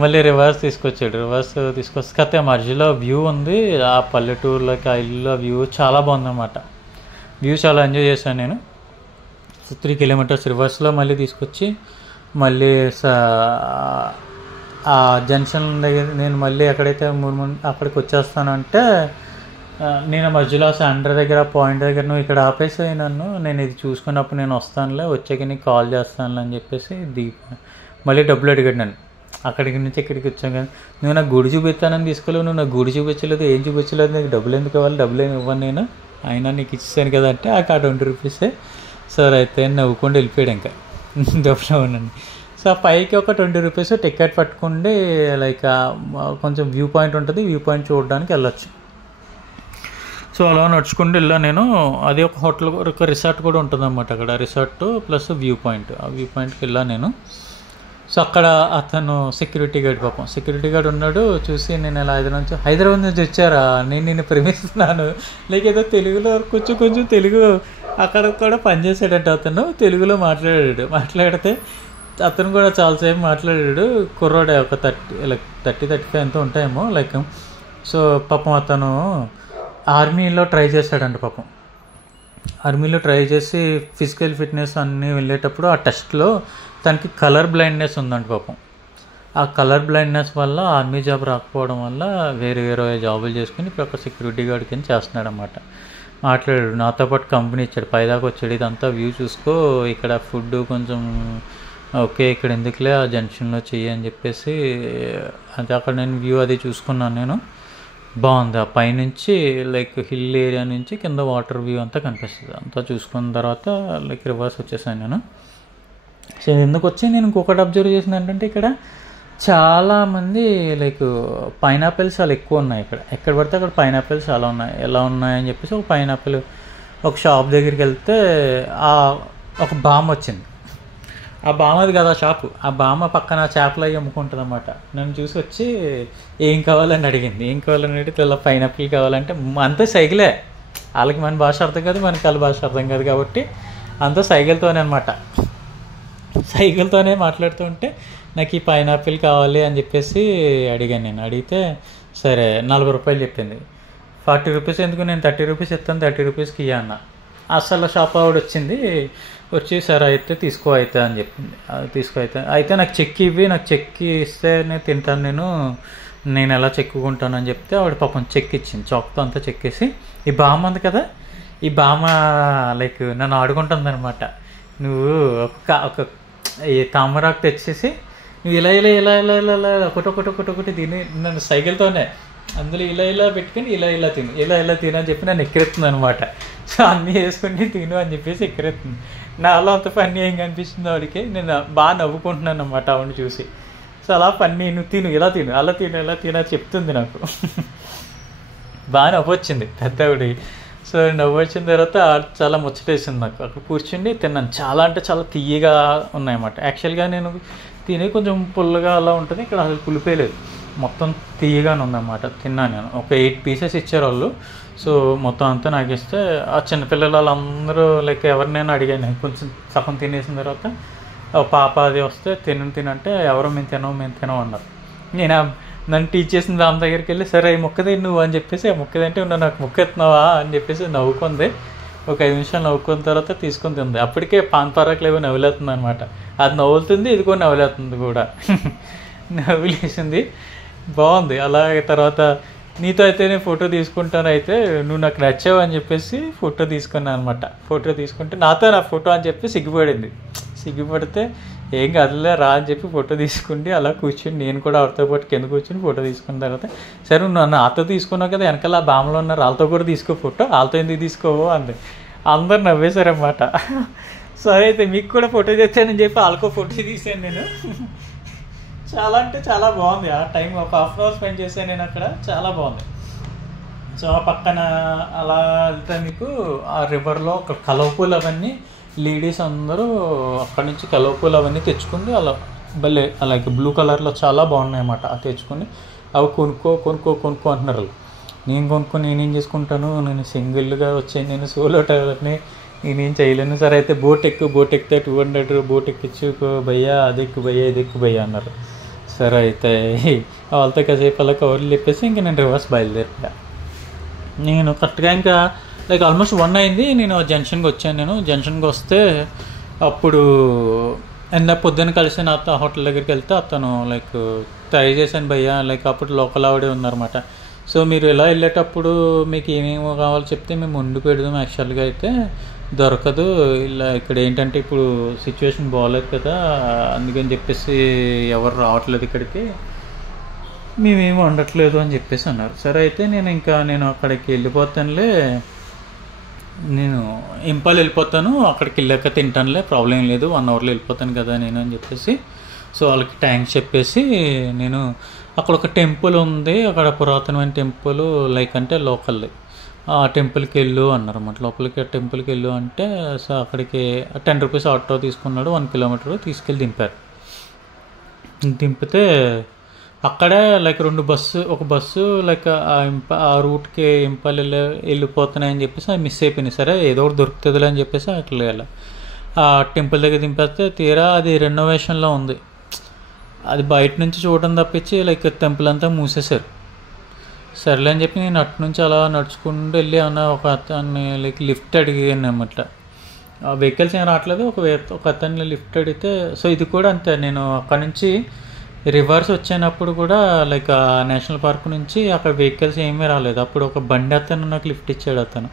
మళ్ళీ రివర్స్ తీసుకొస్తే కాకపోతే మధ్యలో వ్యూ ఉంది, ఆ పల్లెటూరులోకి ఆ ఇల్లు వ్యూ చాలా బాగుందన్నమాట. వ్యూ చాలా ఎంజాయ్ చేశాను నేను. 3 కిలోమీటర్స్ రివర్స్లో మళ్ళీ తీసుకొచ్చి మళ్ళీ ఆ జంక్షన్ దగ్గర నేను మళ్ళీ ఎక్కడైతే అక్కడికి వచ్చేస్తానంటే నేను మధ్యలో శాండ్రా దగ్గర పాయింట్ దగ్గర నువ్వు ఇక్కడ ఆపేసాయి నన్ను, నేను ఇది చూసుకున్నప్పుడు నేను వస్తానులే, వచ్చాక నీకు కాల్ చేస్తానులే అని చెప్పేసి మళ్ళీ డబ్బులు అడిగాడు నన్ను. అక్కడికి నుంచి ఇక్కడికి వచ్చాను కానీ నువ్వు నాకు గుడి చూపిస్తానని తీసుకోలేవు, నువ్వు నాకు గుడి చూపించలేదు, ఏం చూపించలేదు, నీకు డబ్బులు ఎందుకు కావాలి, డబ్బులు ఏమి ఇవ్వను నేను, అయినా నీకు ఇచ్చేసాను కదా అంటే ఆ 20 రూపీసే సార్ అయితే నవ్వుకుండా వెళ్ళిపోయాడు. ఇంకా డబ్బులు ఇవ్వనండి. సో పైకి ఒక 20 రూపీస్ టికెట్ పట్టుకుంటే లైక్ కొంచెం వ్యూ పాయింట్ ఉంటుంది, వ్యూ పాయింట్ చూడడానికి వెళ్ళొచ్చు. సో అలా నడుచుకుంటూ వెళ్ళాను నేను. అది ఒక హోటల్, ఒక రిసార్ట్ కూడా ఉంటుంది అన్నమాట అక్కడ, రిసార్ట్ ప్లస్ వ్యూ పాయింట్. ఆ వ్యూ పాయింట్కి వెళ్ళాను నేను. సో అక్కడ అతను సెక్యూరిటీ గార్డ్ ఉన్నాడు. చూసి నేను ఇలా హైదరాబాద్ నుంచి వచ్చారా, నేను నిన్ను ప్రేమిస్తున్నాను లైక్ ఏదో తెలుగులో కొంచెం తెలుగు అక్కడ కూడా పనిచేసాడంట. అతను తెలుగులో మాట్లాడితే అతను కూడా చాలాసేపు మాట్లాడాడు. కుర్రాడే ఒక 30-35 ఎంతో ఉంటాయేమో లైక్. సో పాపం అతను ఆర్మీలో ట్రై చేశాడంట పాపం. ఆర్మీలో ట్రై చేసి ఫిజికల్ ఫిట్నెస్ అన్నీ వెళ్ళేటప్పుడు ఆ టెస్ట్లో తనకి కలర్ బ్లైండ్నెస్ ఉందంట పాపం. ఆ కలర్ బ్లైండ్నెస్ వల్ల ఆర్మీ జాబ్ రాకపోవడం వల్ల వేరే జాబులు చేసుకుని ఇప్పుడు ఒక సెక్యూరిటీ గార్డ్ కింద చేస్తున్నాడు అన్నమాట. మాట్లాడాడు నాతో పాటు, కంపెనీ ఇచ్చాడు, పైదాకా వచ్చాడు, ఇదంతా వ్యూ చూసుకో, ఇక్కడ ఫుడ్ కొంచెం ఓకే, ఇక్కడ ఎందుకులే ఆ జంక్షన్లో చెయ్యి అని చెప్పేసి అంటే అక్కడ నేను వ్యూ అది చూసుకున్నాను నేను. బాగుంది. ఆ పైనుంచి లైక్ హిల్ ఏరియా నుంచి కింద వాటర్ వ్యూ అంతా కనిపిస్తుంది. అంతా చూసుకున్న తర్వాత లైక్ రివర్స్ వచ్చేసాను నేను. సో ఎందుకు వచ్చి నేను ఇంకొకటి అబ్జర్వ్ చేసింది ఏంటంటే ఇక్కడ చాలామంది లైక్ పైనాపిల్స్ చాలా ఎక్కువ ఉన్నాయి ఇక్కడ. ఎక్కడ పడితే అక్కడ పైనాపిల్స్ చాలా ఉన్నాయి. ఎలా ఉన్నాయని చెప్పేసి ఒక పైనాపిల్ ఒక షాప్ దగ్గరికి వెళ్తే ఒక బామ్మ వచ్చింది. ఆ బామ్మది కదా షాపు. ఆ బామ్మ పక్కన చేపలు అవి అమ్ముకుంటుంది అన్నమాట. నన్ను చూసి వచ్చి ఏం కావాలని అడిగింది. ఏం కావాలని అడిగితే ఇలా పైనాపిల్ కావాలంటే అంతా సైకిలే. వాళ్ళకి మన భాష అర్థం కాదు, మనకి వాళ్ళ భాష అర్థం కాదు కాబట్టి అంతా సైకిల్తోనే అనమాట. సైకిల్తోనే మాట్లాడుతూ ఉంటే నాకు ఈ పైనాపిల్ కావాలి అని చెప్పేసి అడిగాను నేను. అడిగితే సరే 40 రూపాయలు చెప్పింది. 40 రూపీస్ ఎందుకు, నేను 30 రూపీస్ ఇస్తాను, 30 రూపీస్కి ఇయ్య అన్న. అసలు షాప్ ఆవిడ వచ్చి సరే అయితే తీసుకో అయితే అని చెప్పింది. అయితే నాకు చెక్ ఇవ్వి, నాకు చెక్ ఇస్తే నేను తింటాను, నేను ఎలా చెక్కుకుంటాను అని చెప్తే ఆవిడ పాపం చెక్ ఇచ్చింది. చాక్తో అంతా చెక్కేసి ఈ బామ్మ ఉంది కదా, ఈ బామ్మ లైక్ నన్ను ఆడుకుంటుంది అనమాట. నువ్వు ఒక ఈ తామరాకు తెచ్చేసి నువ్వు ఇలా ఇలా ఇలా ఇలా ఇలా ఇలా ఒకటి తిని నన్ను సైకిల్తోనే అందులో ఇలా పెట్టుకుని ఇలా తిను అని చెప్పి నన్ను ఎక్కిరెత్తుంది అనమాట. సో అన్నీ వేసుకుని తిను అని చెప్పేసి ఎక్కిరెత్తుంది. నాలో అంత ఫన్నీ ఏం కనిపిస్తుంది ఆవిడకి. నేను బాగా నవ్వుకుంటున్నాను అనమాట ఆవిడని చూసి. సో అలా ఫన్నీ, నువ్వు తిను ఇలా తిను అలా తిను అని చెప్తుంది నాకు. బాగా నవ్వు వచ్చింది పెద్ద ఆవిడ. సో నవ్వు వచ్చిన తర్వాత చాలా ముచ్చటేసింది నాకు. అక్కడ కూర్చుండి తిన్నాను. చాలా అంటే చాలా తీయగా ఉన్నాయన్నమాట. యాక్చువల్గా నేను తిని కొంచెం పుల్లగా అలా ఉంటుంది, ఇక్కడ అసలు పులిపోయలేదు, మొత్తం తీయగానే ఉందన్నమాట. తిన్నాను నేను. ఒక 8 పీసెస్ ఇచ్చారు వాళ్ళు. సో మొత్తం అంతా నాకు ఇస్తే ఆ చిన్నపిల్లలు వాళ్ళందరూ లైక్ ఎవరినైనా అడిగాను. కొంచెం సగం తినేసిన తర్వాత పాప అది వస్తే తినంటే ఎవరో మేము తినవు అన్నారు. నేను నన్ను టీచ్ చేసిన దాని దగ్గరికి వెళ్ళి సరే ఈ మొక్క తిని నువ్వు అని చెప్పేసి ఆ మొక్క తింటే నువ్వు నాకు మొక్క ఎత్తున్నావా అని చెప్పేసి నవ్వుకుంది. ఒక 5 నిమిషాలు నవ్వుకున్న తర్వాత తీసుకొని తింది. అప్పటికే పాన్ పరాకులు ఏవో నవ్వులేస్తుంది అనమాట. అది నవ్వులుతుంది, ఇది కూడా నవ్వులేస్తుంది కూడా. నవ్వులేసింది, బాగుంది. అలాగే తర్వాత నీతో అయితే నేను ఫోటో తీసుకుంటాను, అయితే నువ్వు నాకు నచ్చావు అని చెప్పేసి ఫోటో తీసుకున్నాను అనమాట. ఫోటో తీసుకుంటే నాతో నా ఫోటో అని చెప్పి సిగ్గుపడితే ఏం కదలే రా అని చెప్పి ఫోటో తీసుకుంటే అలా కూర్చుని నేను కూడా ఆవిడతో పాటు కింద కూర్చొని ఫోటో తీసుకున్న తర్వాత సరే నువ్వు నాతో తీసుకున్నావు కదా, వెనకాల బామ్మలో ఉన్నారు వాళ్ళతో కూడా తీసుకో ఫోటో, వాళ్ళతో ఎందుకు తీసుకోవో అంది. అందరు నవ్వేశారన్నమాట. సరే అయితే మీకు కూడా ఫోటో తెచ్చానని చెప్పి వాళ్ళకో ఫోటో తీసాను నేను. చాలా అంటే చాలా బాగుంది. ఆ టైం ఒక ½ అవర్ స్పెండ్ చేశాను నేను అక్కడ, చాలా బాగుంది. సో ఆ పక్కన అలా వెళ్తే మీకు ఆ రివర్లో ఒక కలవపూలు అవన్నీ లేడీస్ అందరూ అక్కడి నుంచి కలవపూలు అవన్నీ తెచ్చుకుంది. అలా భలే అలాగే బ్లూ కలర్లో చాలా బాగున్నాయి అన్నమాట. అది తెచ్చుకొని అవి కొనుక్కో అంటున్నారు. నేను కొనుక్కొని నేనేం చేసుకుంటాను, నేను సింగిల్గా వచ్చాను, నేను సోలో ట్రావెలర్ని, నేనేం చేయలేను సార్. అయితే బోట్ ఎక్కితే 200 బోట్ ఎక్కించుకో భయ్యా, అది ఎక్కువ భయ్యా, ఇది ఎక్కువ భయ్యా అన్నారు. సరే అయితే వాళ్ళతో కాసేపు అలా కవర్లు చెప్పేసి ఇంకా నేను రివర్స్ బయలుదేరా. నేను కరెక్ట్గా ఇంకా లైక్ ఆల్మోస్ట్ 1 అయింది. నేను జంక్షన్కి వచ్చాను. నేను జంక్షన్కి వస్తే అప్పుడు పొద్దున్న కలిసిన హోటల్ దగ్గరికి వెళ్తే అతను లైక్ ట్రై చేశాను భయ్యా, లైక్ అప్పుడు లోకల్ ఆవిడే ఉన్నారన్నమాట. సో మీరు ఎలా వెళ్ళేటప్పుడు మీకు ఏమేమి కావాలో చెప్తే మేము వండి పెడదాం, యాక్చువల్గా అయితే దొరకదు ఇలా ఇక్కడ ఏంటంటే ఇప్పుడు సిచ్యువేషన్ బాగోలేదు కదా, అందుకని చెప్పేసి ఎవరు రావట్లేదు ఇక్కడికి, మేమేమి వండట్లేదు అని చెప్పేసి అన్నారు. సరే అయితే నేను అక్కడికి వెళ్ళిపోతానులే, నేను ఇంపాల్ వెళ్ళిపోతాను, అక్కడికి వెళ్ళాక తింటానులే, ప్రాబ్లం లేదు, 1 అవర్లో వెళ్ళిపోతాను కదా నేను అని చెప్పేసి సో వాళ్ళకి థ్యాంక్స్ చెప్పేసి నేను అక్కడ ఒక టెంపుల్ ఉంది, అక్కడ పురాతనమైన టెంపుల్ లైక్ అంటే లోకల్ది, ఆ టెంపుల్కి వెళ్ళు అన్నారు అన్నమాట. లోపలికి టెంపుల్కి వెళ్ళు అంటే సో అక్కడికి 10 రూపీస్ ఆటో తీసుకున్నాడు, 1 కిలోమీటర్ తీసుకెళ్ళి దింపారు. దింపితే అక్కడే లైక్ ఒక బస్సు లైక్ ఆ రూట్కి ఇంపాల్ వెళ్ళిపోతున్నాయని చెప్పేసి అది మిస్ అయిపోయినాయి. సరే ఏదో ఒకటి దొరుకుతుందిలే అని చెప్పేసి అట్లా వెళ్ళా. ఆ టెంపుల్ దగ్గర దింపేస్తే తీరా అది రెనోవేషన్లో ఉంది, అది బయట నుంచి చూడడం తప్పించి లైక్ టెంపుల్ అంతా మూసేశారు. సర్లే అని చెప్పి నేను అటు నుంచి అలా నడుచుకుంటూ వెళ్ళి అన్న ఒక అతన్ని లైక్ లిఫ్ట్ అడిగాను అనమాట. ఆ వెహికల్స్ ఏం రావట్లేదు, ఒక అతన్ని లిఫ్ట్ అడిగితే సో ఇది కూడా అంతే. నేను అక్కడ నుంచి రివర్స్ వచ్చినప్పుడు కూడా లైక్ నేషనల్ పార్క్ నుంచి అక్కడ వెహికల్స్ ఏమీ రాలేదు. అప్పుడు ఒక బండి అతను నాకు లిఫ్ట్ ఇచ్చాడు. అతను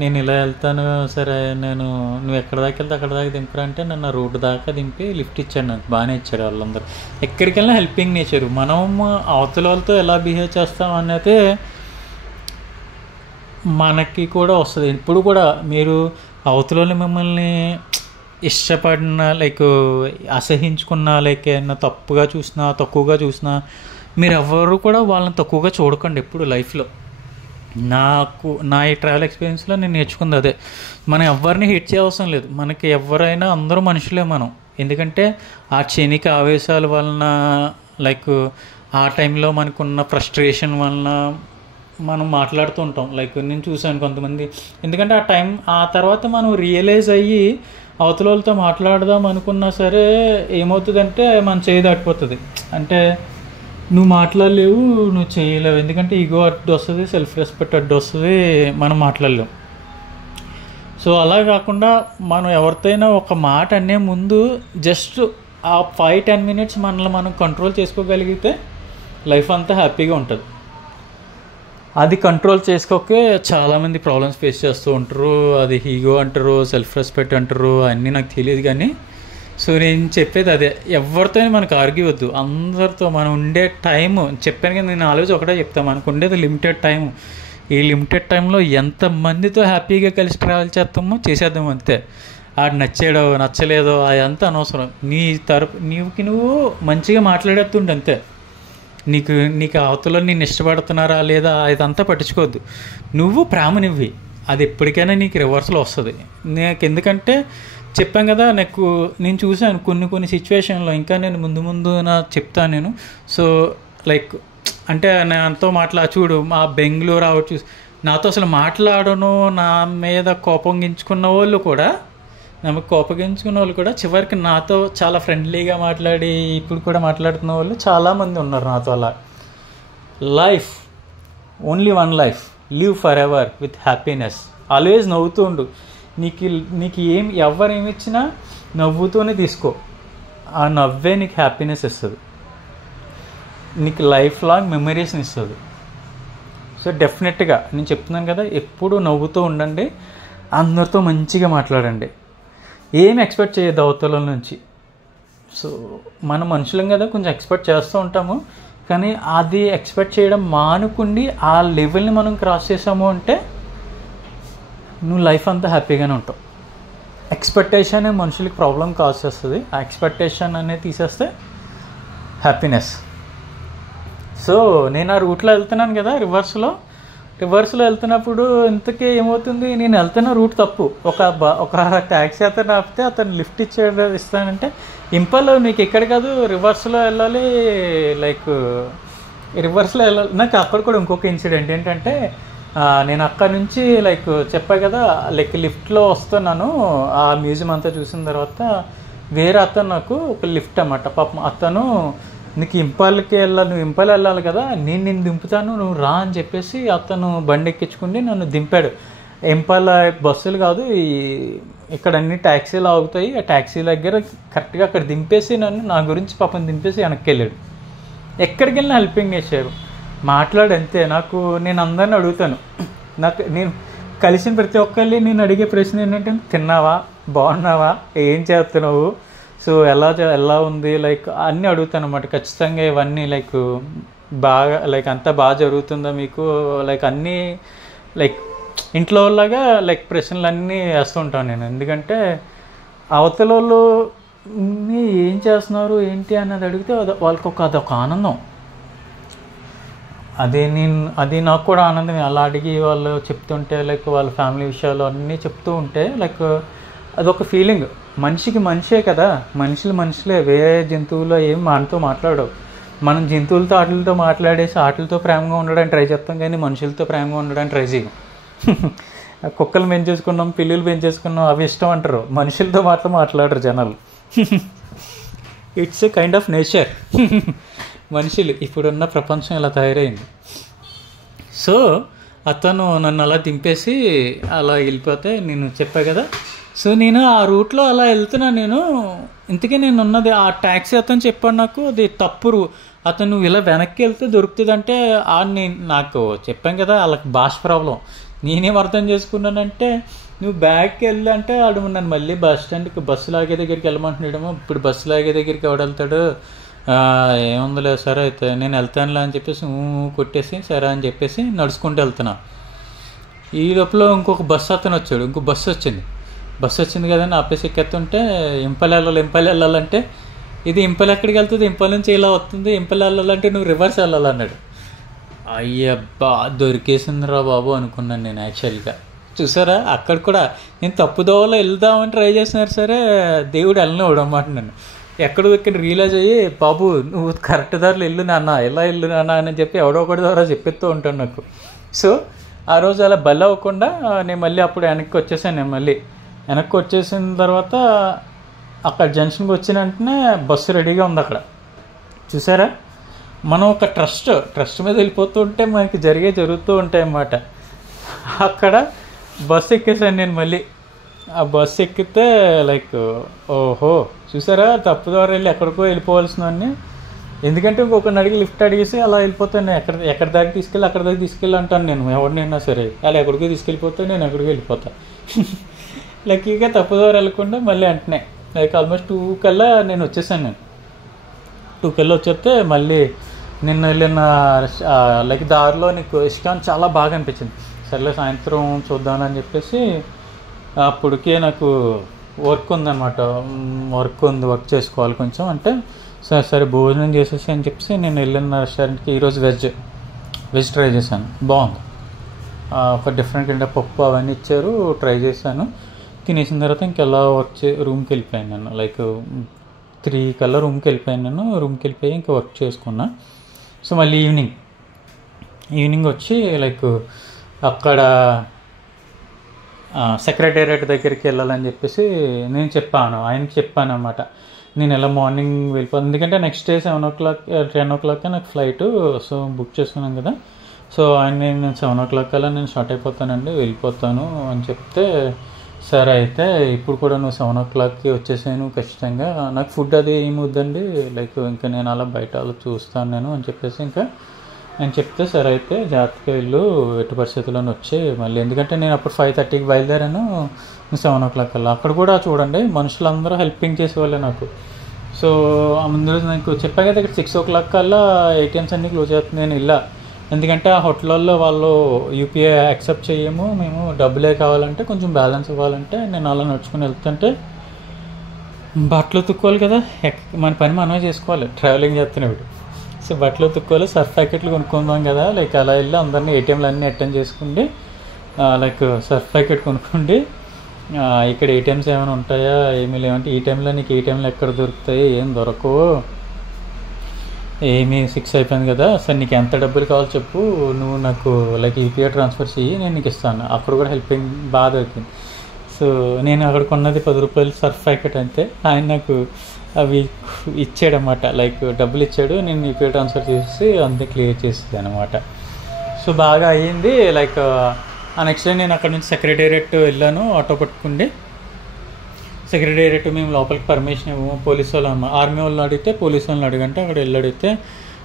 నేను ఇలా వెళ్తాను, సరే నువ్వు ఎక్కడ దాకా వెళ్తే అక్కడ దాకా దింపరా అంటే నన్ను రోడ్డు దాకా దింపి లిఫ్ట్ ఇచ్చాడు. నాకు బాగానే ఇచ్చాడు. వాళ్ళందరూ ఎక్కడికి వెళ్ళినా హెల్పింగ్ నేచరు. మనం అవతల వాళ్ళతో ఎలా బిహేవ్ చేస్తాం అనేది మనకి కూడా వస్తుంది. ఇప్పుడు కూడా మీరు అవతల వాళ్ళు మిమ్మల్ని ఇష్టపడిన లైక్ అసహించుకున్నా లైక్ ఏమన్నా తక్కువగా చూసినా మీరు ఎవరు కూడా వాళ్ళని తక్కువగా చూడకండి ఎప్పుడు లైఫ్లో. నా ఈ ట్రావెల్ ఎక్స్పీరియన్స్లో నేను నేర్చుకుంది అదే. మనం ఎవరిని హిట్ చేయవసరం లేదు, మనకి ఎవరైనా అందరూ మనుషులే మనం. ఎందుకంటే ఆ క్షణిక ఆవేశాల వలన లైక్ ఆ టైంలో మనకున్న ఫ్రస్ట్రేషన్ వలన మనం మాట్లాడుతూ ఉంటాం. లైక్ నేను చూసాను కొంతమంది, ఎందుకంటే ఆ తర్వాత మనం రియలైజ్ అయ్యి అవతల వాళ్ళతో మాట్లాడదాం అనుకున్నా సరే ఏమవుతుందంటే మన చేయి దాటిపోతుంది. అంటే నువ్వు మాట్లాడలేవు, నువ్వు చేయలేవు, ఎందుకంటే ఈగో అడ్డు వస్తుంది, సెల్ఫ్ రెస్పెక్ట్ అడ్డు వస్తుంది, మనం మాట్లాడలేము. సో అలా కాకుండా మనం ఎవరితోనైనా ఒక మాట అనే ముందు జస్ట్ ఆ 5-10 మినిట్స్ మనల్ని మనం కంట్రోల్ చేసుకోగలిగితే లైఫ్ అంతా హ్యాపీగా ఉంటుంది. అది కంట్రోల్ చేసుకోకే చాలామంది ప్రాబ్లమ్స్ ఫేస్ చేస్తూ ఉంటారు. అది ఈగో అంటారు, సెల్ఫ్ రెస్పెక్ట్ అంటారు, అన్నీ నాకు తెలియదు. కానీ సో నేను చెప్పేది అదే, ఎవరితో మనకు ఆర్గ్యూ వద్దు. అందరితో మనం ఉండే టైము చెప్పాను కదా, నేను ఆలోచన ఒకటే చెప్తాను, మనకు ఉండేది లిమిటెడ్ టైము. ఈ లిమిటెడ్ టైంలో ఎంతమందితో హ్యాపీగా కలిసి ట్రావెల్ చేస్తామో చేసేద్దాం అంతే. ఆడు నచ్చాడో నచ్చలేదో అదంతా అనవసరం. నువ్వు మంచిగా మాట్లాడేస్తుండే అంతే. నీకు అవతల నేను ఇష్టపడుతున్నారా లేదా ఇదంతా పట్టించుకోవద్దు. నువ్వు ప్రేమనివ్వి, అది ఎప్పటికైనా నీకు రివర్స్లో వస్తుంది. ఎందుకంటే చెప్పాను కదా, నేను చూశాను కొన్ని సిచ్యువేషన్లో, ఇంకా నేను ముందు చెప్తాను నేను. సో లైక్ అంటే నాతో చూడు మా బెంగళూరు చూసి నాతో అసలు మాట్లాడను, నా మీద కోపగించుకున్న వాళ్ళు కూడా చివరికి నాతో చాలా ఫ్రెండ్లీగా మాట్లాడి ఇప్పుడు కూడా మాట్లాడుతున్న వాళ్ళు చాలామంది ఉన్నారు నాతో. అలా life only one life, live for ever with happiness. Always నవ్వుతూ ఉండు. నీకు ఎవరేమి ఇచ్చినా నవ్వుతూనే తీసుకో. ఆ నవ్వే నీకు హ్యాపీనెస్ ఇస్తుంది, నీకు లైఫ్ లాంగ్ మెమరీస్ని ఇస్తుంది. సో డెఫినెట్గా నేను చెప్తున్నాను కదా, ఎప్పుడు నవ్వుతూ ఉండండి, అందరితో మంచిగా మాట్లాడండి, ఏమి ఎక్స్పెక్ట్ చేయొద్దు అవతల నుంచి. సో మనం మనుషులం కదా, కొంచెం ఎక్స్పెక్ట్ చేస్తూ ఉంటాము. కానీ అది ఎక్స్పెక్ట్ చేయడం మానుకుండి ఆ లెవెల్ని మనం క్రాస్ చేసాము అంటే నువ్వు లైఫ్ అంతా హ్యాపీగానే ఉంటావు. ఎక్స్పెక్టేషన్ మనుషులకి ప్రాబ్లం కాజ్ చేస్తుంది. ఆ ఎక్స్పెక్టేషన్ అనేది తీసేస్తే హ్యాపీనెస్. సో నేను ఆ రూట్లో వెళ్తున్నాను కదా, రివర్స్లో వెళ్తున్నప్పుడు ఇంతకీ ఏమవుతుంది, నేను వెళ్తున్న రూట్ తప్పు. ఒక ట్యాక్సీ అతను ఆపితే అతను లిఫ్ట్ ఇస్తానంటే ఇంపాల్ నీకు ఎక్కడ కాదు, రివర్స్లో వెళ్ళాలి. నాకు అక్కడ కూడా ఇంకొక ఇన్సిడెంట్ ఏంటంటే, నేను అక్కడి నుంచి లైక్ చెప్పా కదా, లైక్ లిఫ్ట్లో వస్తున్నాను. ఆ మ్యూజియం అంతా చూసిన తర్వాత వేరే అతను నాకు ఒక లిఫ్ట్ అన్నమాట. పాపం అతను, నీకు ఇంపాల్కి వెళ్ళాలి, నువ్వు ఇంపాల్ వెళ్ళాలి కదా, నేను నిన్ను దింపుతాను, నువ్వు రా అని చెప్పేసి అతను బండి ఎక్కించుకుని నన్ను దింపాడు. ఇంపాల్ బస్సులు కాదు, ఇక్కడ అన్ని ట్యాక్సీలు ఆగుతాయి, ఆ ట్యాక్సీ దగ్గర కరెక్ట్గా అక్కడ దింపేసి నన్ను, నా గురించి పాపం దింపేసి వెనక్కి వెళ్ళాడు. ఎక్కడికి వెళ్ళినా హెల్పింగ్ చేశారు. మాట్లాడంతే. నేను అందరిని అడుగుతాను, నేను కలిసిన ప్రతి ఒక్కరిని నేను అడిగే ప్రశ్న ఏంటంటే, తిన్నావా, బాగున్నావా, ఏం చేస్తున్నావు, సో ఎలా ఉంది, లైక్ అన్నీ అడుగుతాను అన్నమాట. ఖచ్చితంగా ఇవన్నీ లైక్ బాగా, లైక్ అంతా బాగా జరుగుతుందా మీకు, లైక్ అన్నీ లైక్ ఇంట్లో వాళ్ళగా లైక్ ప్రశ్నలు అన్నీ వేస్తూ ఉంటాను నేను. ఎందుకంటే అవతల వాళ్ళు ఏం చేస్తున్నారు ఏంటి అన్నది అడిగితే వాళ్ళకి అదొక ఆనందం. అది నాకు కూడా ఆనందమే. అలా అడిగి వాళ్ళు చెప్తుంటే, లైక్ వాళ్ళ ఫ్యామిలీ విషయాలు అన్నీ చెప్తూ ఉంటే, లైక్ అదొక ఫీలింగ్. మనిషికి మనిషే కదా, మనుషులే, వేరే జంతువులు ఏం మనతో మాట్లాడవు. మనం జంతువులతో వాటితో మాట్లాడేసి వాటితో ప్రేమగా ఉండడానికి ట్రై చేస్తాం, కానీ మనుషులతో ప్రేమగా ఉండడానికి ట్రై చేయం. కుక్కలు పెంచేసుకున్నాం, పిల్లులు పెంచేసుకున్నాం, అవి ఇష్టం అంటారు, మనుషులతో మాట్లాడరు జనాలు. It's a kind of nature. మనుషులు ఇప్పుడున్న ప్రపంచం ఇలా తయారైంది. సో అతను నన్ను అలా దింపేసి అలా వెళ్ళిపోతే, నేను చెప్పా కదా, సో నేను ఆ రూట్లో అలా వెళ్తున్నా. ఇంతకీ నేను ఉన్నది ఆ ట్యాక్సీ అతను చెప్పాడు నాకు, అది తప్పు అతను ఇలా వెనక్కి వెళ్తే దొరుకుతుంది అంటే, నాకు చెప్పాను కదా వాళ్ళకి భాష ప్రాబ్లం. నేనేం అర్థం చేసుకున్నానంటే, నువ్వు బ్యాగ్కి వెళ్ళి అంటే ఆడు నన్ను మళ్ళీ బస్ స్టాండ్కి బస్సు లాగే దగ్గరికి వెళ్ళమంటున్నాడేమో. ఇప్పుడు బస్సు లాగే దగ్గరికి ఎవడెళ్తాడు, ఏముందిలే సరే అయితే నేను వెళ్తానులే అని చెప్పేసి కొట్టేసి సరే అని చెప్పేసి నడుచుకుంటూ వెళ్తున్నా. ఈ లోపల ఇంకొక బస్సు అతను వచ్చాడు, ఇంకో బస్సు వచ్చింది కదని ఆపేసి ఎక్కేస్తుంటే, ఇంపల్ వెళ్ళాలంటే, ఇది ఇంపల్ ఎక్కడికి వెళ్తుంది, ఇంపల్ నుంచి ఇలా వస్తుంది, ఇంపల్ వెళ్ళాలంటే నువ్వు రివర్స్ వెళ్ళాలన్నాడు. అయ్యబ్బా దొరికేసిందిరా బాబు అనుకున్నాను నేను యాక్చువల్గా. చూసారా, అక్కడ కూడా నేను తప్పుదోవలో వెళ్దామని ట్రై చేసినారు సరే, దేవుడు వెళ్ళనివ్వడం అన్నమాట. నన్ను ఇక్కడ రియలైజ్ అయ్యి, బాబు నువ్వు కరెక్ట్ దారిలో వెళ్ళు నాన్న, ఎలా వెళ్ళు నాన్న అని చెప్పి ఎవడో ఒకటి ద్వారా చెప్పిస్తూ ఉంటాను నాకు. సో ఆ రోజు అలా బలి అవ్వకుండా నేను మళ్ళీ అప్పుడు వెనక్కి వచ్చేసాను. వెనక్కి వచ్చేసిన తర్వాత అక్కడ జంక్షన్కి వచ్చిన వెంటనే బస్సు రెడీగా ఉంది అక్కడ. చూసారా, మనం ఒక ట్రస్ట్ మీద వెళ్ళిపోతూ ఉంటే మనకి జరుగుతూ ఉంటాయి అన్నమాట. అక్కడ బస్సు ఎక్కేసాను నేను మళ్ళీ. ఆ బస్సు ఎక్కితే లైక్ ఓహో చూసారా, తప్పు ద్వారా వెళ్ళి ఎక్కడికో వెళ్ళిపోవాల్సినవన్నీ. ఎందుకంటే ఇంకొకరిని అడిగి లిఫ్ట్ అడిగేసి అలా వెళ్ళిపోతాను. ఎక్కడ దాకా తీసుకెళ్ళి అక్కడ దాకా తీసుకెళ్ళి అంటాను నేను, ఎవరినైనా సరే. అలా ఎక్కడికో తీసుకెళ్ళిపోతే నేను ఎక్కడికో వెళ్ళిపోతాను. లక్కీగా తప్పు ద్వారా వెళ్ళకుండా మళ్ళీ వెంటనే లైక్ ఆల్మోస్ట్ 2 కల్లా నేను వచ్చేసాను. 2 కల్లా వచ్చేస్తే మళ్ళీ నిన్న వెళ్ళిన లైక్ దారిలో నీకు ఇస్కాన్ చాలా బాగా అనిపించింది. సర్లే సాయంత్రం చూద్దామని చెప్పేసి, అప్పటికే నాకు వర్క్ ఉందన్నమాట. వర్క్ చేసుకోవాలి కొంచెం అంటే, సరే భోజనం చేసేసి అని చెప్పేసి నేను వెళ్ళిన రెస్టారెంట్కి ఈరోజు వెజ్ ట్రై చేశాను. బాగుంది. ఒక డిఫరెంట్ కైండ్ ఆఫ్ పప్పు అవన్నీ ఇచ్చారు, ట్రై చేశాను. తినేసిన తర్వాత ఇంకెలా రూమ్కి వెళ్ళిపోయాను నేను. లైక్ 3 కల్లా రూమ్కి వెళ్ళిపోయి ఇంకా వర్క్ చేసుకున్నా. సో మళ్ళీ ఈవినింగ్ వచ్చి లైక్ అక్కడ సెక్రటేరియట్ దగ్గరికి వెళ్ళాలని చెప్పేసి ఆయనకి చెప్పాను అనమాట. నేను ఎలా మార్నింగ్ వెళ్ళిపోతాను, ఎందుకంటే నెక్స్ట్ డే 7 o'clock 10 o'clock నాకు ఫ్లైట్. సో బుక్ చేసుకున్నాను కదా. సో నేను 7 o'clock అలా నేను స్టార్ట్ అయిపోతానండి, వెళ్ళిపోతాను అని చెప్తే, సరే అయితే ఇప్పుడు కూడా నువ్వు 7 o'clockకి వచ్చేసాను ఖచ్చితంగా, నాకు ఫుడ్ అది ఏమి వద్దండి, లైక్ ఇంకా నేను అలా బయట అలా చూస్తాను నేను అని చెప్పేసి ఇంకా అని చెప్తే, సరే అయితే జాగ్రత్తగా వెళ్ళు, ఎట్టి పరిస్థితుల్లోనే వచ్చి మళ్ళీ, ఎందుకంటే నేను అప్పుడు 5:30కి బయలుదేరాను, 7 o'clock కల్లా. అక్కడ కూడా చూడండి మనుషులందరూ హెల్పింగ్ చేసేవాళ్ళే నాకు. సో ముందు రోజు నాకు చెప్పా కదా, ఇక్కడ 6 o'clock కల్లా ATMs అన్నీ క్లోజ్ అవుతుంది. నేను ఇలా ఎందుకంటే ఆ హోటల్లో వాళ్ళు యూపీఐ యాక్సెప్ట్ చేయము, మేము డబ్బులే కావాలంటే కొంచెం బ్యాలెన్స్ ఇవ్వాలంటే నేను అలా నడుచుకుని వెళ్తుంటే, బట్టలు ఉతుక్కోవాలి కదా, మన పని మనమే చేసుకోవాలి ట్రావెలింగ్ చేస్తున్నప్పుడు. సో బట్టలు ఉతుక్కోవాలి, సర్ఫ్ ప్యాకెట్లు కొనుక్కుందాం కదా, లైక్ అలా వెళ్ళి అందరినీ ATMలు అన్నీ అటెండ్ చేసుకుండి, లైక్ సర్ఫ్ ప్యాకెట్ కొనుక్కోండి, ఇక్కడ ATMs ఏమైనా ఉంటాయా, ఏమీ లేవంటే ఈ టైంలో నీకు ATMలు ఎక్కడ దొరుకుతాయి, ఏం దొరకవు, ఏమి 6 అయిపోయింది కదా, సరే నీకు ఎంత డబ్బులు కావాలో చెప్పు, నువ్వు నాకు లైక్ యూపీఐ ట్రాన్స్ఫర్ చెయ్యి, నేను నీకు ఇస్తాను. అప్పుడు కూడా హెల్పింగ్ బాగా దొరికింది. సో నేను అక్కడ కొన్నది 10 రూపాయలు సర్ఫ్ ప్యాకెట్ అంతే. ఆయన నాకు అవి ఇచ్చాడనమాట, లైక్ డబ్బులు ఇచ్చాడు, నేను యూపీఐ ట్రాన్స్ఫర్ చేసి అంతే క్లియర్ చేసేది అనమాట. సో బాగా అయ్యింది. లైక్ ఆ నెక్స్ట్ డే నేను అక్కడ నుంచి సెక్రటేరియట్ వెళ్ళాను ఆటో పట్టుకుండి. సెక్రటేరియట్ మేము లోపలికి పర్మిషన్ ఇవ్వము, పోలీసు వాళ్ళు ఆర్మీ వాళ్ళు అడిగితే పోలీసు వాళ్ళని అడిగంటే అక్కడ వెళ్ళి అడిగితే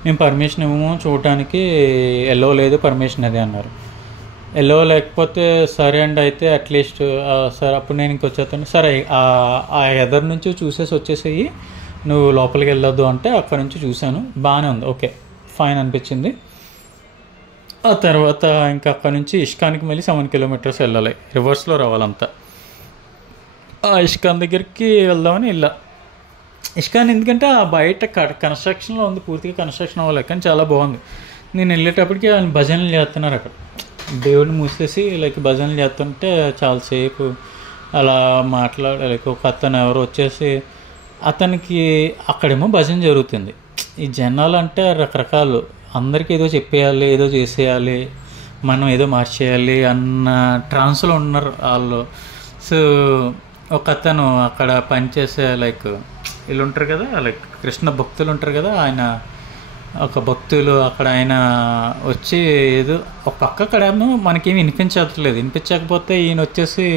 మేము పర్మిషన్ ఇవ్వము, చూడటానికి ఎల్లో లేదు పర్మిషన్ అది అన్నారు. ఎల్లో లేకపోతే సరే అండి అయితే అట్లీస్ట్ సరే అప్పుడు నేను ఇంకొచ్చేస్తాను, సరే ఆ ఎదర్ నుంచి చూసేసి వచ్చేసేయి, నువ్వు లోపలికి వెళ్ళొద్దు అంటే అక్కడ నుంచి చూశాను, బాగానే ఉంది, ఓకే ఫైన్ అనిపించింది. ఆ తర్వాత ఇంకా అక్కడ నుంచి ఇష్కాన్కి మళ్ళీ 7 కిలోమీటర్స్ వెళ్ళాలి, రివర్స్లో రావాలంతా. ఆ ఇష్కాన్ దగ్గరికి వెళ్దామని వెళ్ళా. ఇష్కాన్ ఎందుకంటే ఆ బయట కన్స్ట్రక్షన్లో ఉంది, పూర్తిగా కన్స్ట్రక్షన్ అవ్వలేదు కానీ చాలా బాగుంది. నేను వెళ్ళేటప్పటికి ఆయన భజనలు చేస్తున్నారు అక్కడ, దేవుడిని మూసేసి లైక్ భజనలు చేస్తుంటే చాలాసేపు అలా లైక్ ఒక అతను ఎవరు వచ్చేసి అతనికి అక్కడేమో భజన జరుగుతుంది. ఈ జనాలు అంటే రకరకాలు, అందరికీ ఏదో చెప్పేయాలి, ఏదో చేసేయాలి, మనం ఏదో మార్చేయాలి అన్న ట్రాన్స్లో ఉన్నారు వాళ్ళు. సో ఒక అతను అక్కడ పనిచేసే లైక్ వీళ్ళు ఉంటారు కదా, లైక్ కృష్ణ భక్తులు ఉంటారు కదా, ఆయన ఒక భక్తులు అక్కడ ఆయన వచ్చి ఏదో ఒక పక్క అక్కడేమో మనకేమి వినిపించకపోతే ఈయన వచ్చేసి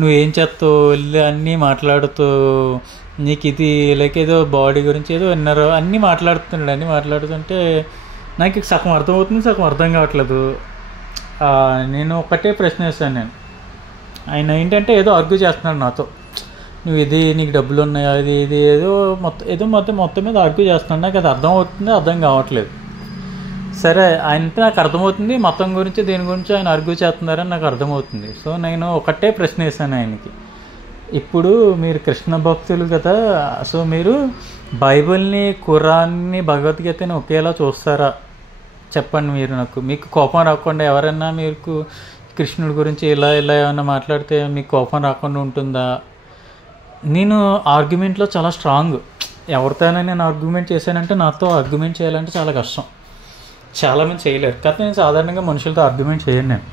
నువ్వేం చేస్తావు వెళ్ళి అన్నీ మాట్లాడుతూ నీకు ఇది లైక్ ఏదో బాడీ గురించి ఏదో విన్నారు అన్నీ మాట్లాడుతున్నాడు. అన్నీ మాట్లాడుతుంటే నాకు సగం అర్థమవుతుంది, సగం అర్థం కావట్లేదు. నేను ఒకటే ప్రశ్న వేస్తాను నేను, ఆయన ఏంటంటే ఏదో ఆర్గ్యూ చేస్తున్నాడు నాతో, నువ్వు ఇది నీకు డబ్బులు ఉన్నాయా, ఇది ఏదో మొత్తం మీద ఆర్గ్యూ చేస్తున్నాడు. నాకు అది అర్థమవుతుంది, అర్థం కావట్లేదు. సరే ఆయనతో నాకు అర్థమవుతుంది, మొత్తం గురించి దేని గురించి ఆయన ఆర్గ్యూ చేస్తున్నారని నాకు అర్థమవుతుంది. సో నేను ఒకటే ప్రశ్న వేసాను ఆయనకి, ఇప్పుడు మీరు కృష్ణ భక్తులు కదా, సో మీరు బైబిల్ని, ఖురాన్ని, భగవద్గీతని ఒకేలా చూస్తారా చెప్పండి. మీరు మీకు కోపం రాకుండా ఎవరైనా మీకు కృష్ణుడి గురించి ఇలా ఏమైనా మాట్లాడితే మీకు కోపం రాకుండా ఉంటుందా? నేను ఆర్గ్యుమెంట్లో చాలా స్ట్రాంగ్, ఎవరితోనైనా నేను ఆర్గ్యుమెంట్ చేశానంటే నాతో ఆర్గ్యుమెంట్ చేయాలంటే చాలా కష్టం, చాలామంది చేయలేరు. కాకపోతే నేను సాధారణంగా మనుషులతో ఆర్గ్యుమెంట్ చేయను, నేను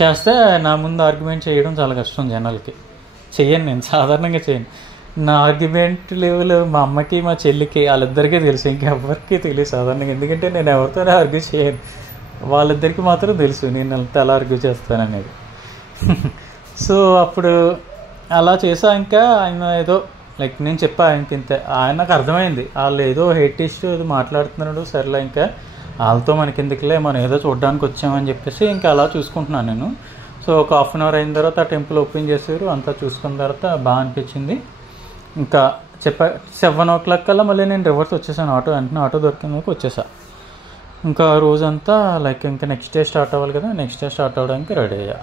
చేస్తే నా ముందు ఆర్గ్యుమెంట్ చేయడం చాలా కష్టం జనాలకి, చేయను, నేను సాధారణంగా చేయను. నా ఆర్గ్యుమెంట్ లెవెల్ మా అమ్మకి మా చెల్లికి వాళ్ళిద్దరికీ తెలుసు, ఇంకెవ్వరికి తెలియదు సాధారణంగా, ఎందుకంటే నేను ఎవరితోనే ఆర్గ్యూ చేయను, వాళ్ళిద్దరికి మాత్రం తెలుసు నేను ఎలా ఆర్గ్యూ చేస్తాననేది. సో అప్పుడు అలా చేశాక ఆయన ఏదో లైక్ నేను చెప్పా ఆయనకి ఇంతే, ఆయన నాకు అర్థమైంది వాళ్ళు ఏదో హేట్ ఇష్యూ ఏదో మాట్లాడుతున్నాడు, సరేలే ఇంకా వాళ్ళతో మనకి ఎందుకులే, మనం ఏదో చూడడానికి వచ్చామని చెప్పేసి ఇంకా అలా చూసుకుంటున్నాను నేను. సో ఒక 1/2 అవర్ అయిన తర్వాత ఆ టెంపుల్ ఓపెన్ చేశారు, అంతా చూసుకున్న తర్వాత బాగా అనిపించింది. ఇంకా 7 o'clock కల్లా మళ్ళీ నేను రివర్స్ వచ్చేసాను, వెంటనే ఆటో దొరికినందుకు వచ్చేసా. ఇంకా రోజంతా లైక్ ఇంకా నెక్స్ట్ డే స్టార్ట్ అవ్వాలి కదా, నెక్స్ట్ డే స్టార్ట్ అవ్వడానికి రెడీ అయ్యా.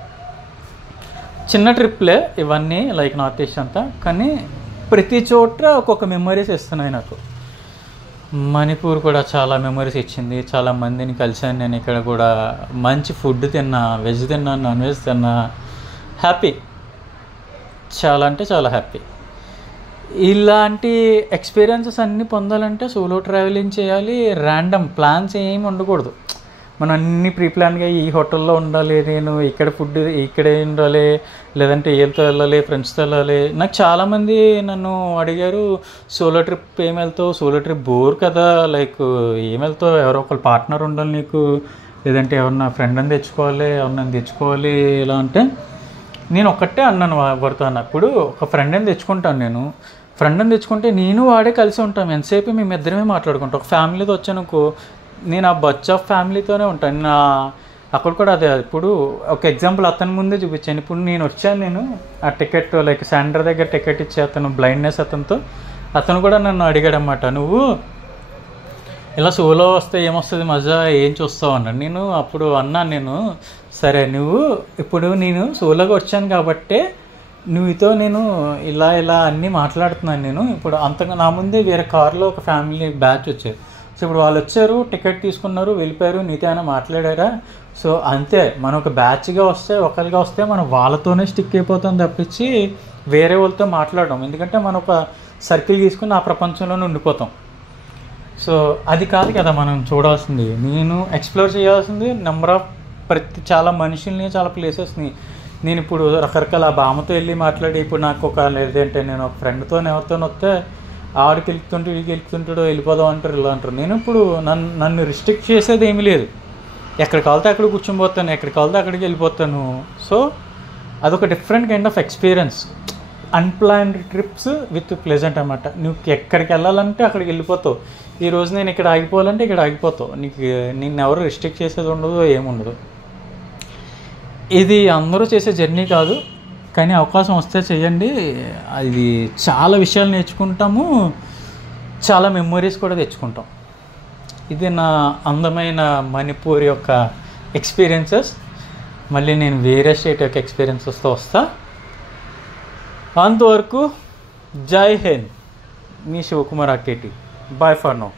చిన్న ట్రిప్లే ఇవన్నీ లైక్ నార్త్ ఈస్ట్ అంతా, కానీ ప్రతి చోట ఒక్కొక్క మెమరీస్ ఇస్తున్నాయి నాకు. మణిపూర్ కూడా చాలా మెమరీస్ ఇచ్చింది, చాలా మందిని కలిసాను నేను, ఇక్కడ కూడా మంచి ఫుడ్ తిన్నా, వెజ్ తిన్నా, నాన్ వెజ్ తిన్నా, హ్యాపీ, చాలా అంటే చాలా హ్యాపీ. ఇలాంటి ఎక్స్పీరియన్సెస్ అన్నీ పొందాలంటే సోలో ట్రావెలింగ్ చేయాలి, ర్యాండమ్ ప్లాన్స్ ఏమి ఉండకూడదు. మనం అన్నీ ప్రీ ప్లాన్గా ఈ హోటల్లో ఉండాలి, నేను ఇక్కడ ఫుడ్ ఇక్కడే ఉండాలి, లేదంటే వీళ్ళతో వెళ్ళాలి, ఫ్రెండ్స్తో వెళ్ళాలి. నాకు చాలామంది నన్ను అడిగారు సోలో ట్రిప్ ఏమి వెళ్తావు, సోలో ట్రిప్ బోర్ కదా, లైక్ ఏమి వెళ్తావు, ఎవరో ఒకరు పార్ట్నర్ ఉండాలి నీకు, లేదంటే ఎవరన్నా ఫ్రెండ్ అని తెచ్చుకోవాలి, ఎవరినైనా తెచ్చుకోవాలి ఇలా అంటే నేను ఒక్కటే అన్నాను ఎవరితో అన్నప్పుడు, ఒక ఫ్రెండ్ అని తెచ్చుకుంటాను, నేను ఫ్రెండ్ అని తెచ్చుకుంటే నేను వాడే కలిసి ఉంటాం, ఎంతసేపు మేము ఇద్దరమే మాట్లాడుకుంటాం. ఒక ఫ్యామిలీతో వచ్చానుకో నేను ఆ బచ్ ఆఫ్ ఫ్యామిలీతోనే ఉంటాను. అక్కడ కూడా అదే, ఇప్పుడు ఒక ఎగ్జాంపుల్ అతని ముందే చూపించాను. ఇప్పుడు నేను వచ్చాను, నేను ఆ టికెట్ లైక్ సెంటర్ దగ్గర టికెట్ ఇచ్చే అతను బ్లైండ్నెస్ అతను కూడా నన్ను అడిగాడు అన్నమాట, నువ్వు ఇలా సోలో వస్తే ఏమొస్తుంది మజా, ఏం చూస్తావు అన్నాడు. నేను అప్పుడు అన్నాను, నేను సరే నువ్వు ఇప్పుడు నేను సోలోగా వచ్చాను కాబట్టి నువ్వుతో నేను ఇలా అన్నీ మాట్లాడుతున్నాను. నేను ఇప్పుడు అంతగా నా ముందే వేరే కార్లో ఒక ఫ్యామిలీ బ్యాచ్ వచ్చారు. సో ఇప్పుడు వాళ్ళు వచ్చారు, టికెట్ తీసుకున్నారు, వెళ్ళిపోయారు, నీతో అయినా మాట్లాడారా? సో అంతే, మనం ఒక బ్యాచ్గా వస్తే ఒకరిగా వస్తే మనం వాళ్ళతోనే స్టిక్ అయిపోతాం తప్పించి వేరే వాళ్ళతో మాట్లాడడం, ఎందుకంటే మనం ఒక సర్కిల్ తీసుకుని ఆ ప్రపంచంలోనే ఉండిపోతాం. సో అది కాదు కదా మనం చూడాల్సింది. నేను ఎక్స్ప్లోర్ చేయాల్సింది నెంబర్ ఆఫ్ చాలా మనుషుల్ని, చాలా ప్లేసెస్ని. నేను ఇప్పుడు రకరకాల బామ్మతో వెళ్ళి మాట్లాడి, ఇప్పుడు నాకు ఒక లేదంటే నేను ఒక ఫ్రెండ్తో ఎవరితో వస్తే ఆడికి వెళ్తుంటే వీడికి వెళ్తుంటాడో వెళ్ళిపోదాం అంటారు, ఇలా అంటారు. నేను ఇప్పుడు నన్ను రిస్ట్రిక్ట్ చేసేది ఏమీ లేదు. ఎక్కడికి వెళ్తే అక్కడ కూర్చొని ఎక్కడికి వెళ్తే అక్కడికి వెళ్ళిపోతాను. సో అదొక different kind of experience. Unplanned trips with pleasant అనమాట. నువ్వు ఎక్కడికి వెళ్ళాలంటే అక్కడికి వెళ్ళిపోతావు. ఈరోజు నేను ఇక్కడ ఆగిపోవాలంటే ఇక్కడ ఆగిపోతావు. నిన్ను ఎవరు రిస్ట్రిక్ట్ చేసేది ఉండదు, ఏముండదు. ఇది అందరూ చేసే జర్నీ కాదు, కానీ అవకాశం వస్తే చెయ్యండి. అది చాలా విషయాలు నేర్చుకుంటాము, చాలా మెమొరీస్ కూడా తెచ్చుకుంటాం. ఇది నా అందమైన మణిపూర్ యొక్క ఎక్స్పీరియన్సెస్. మళ్ళీ నేను వేరే స్టేట్ యొక్క ఎక్స్పీరియన్సెస్తో వస్తా. అంతవరకు జై హింద్, మీ Shivakumar Aketi. Bye for now.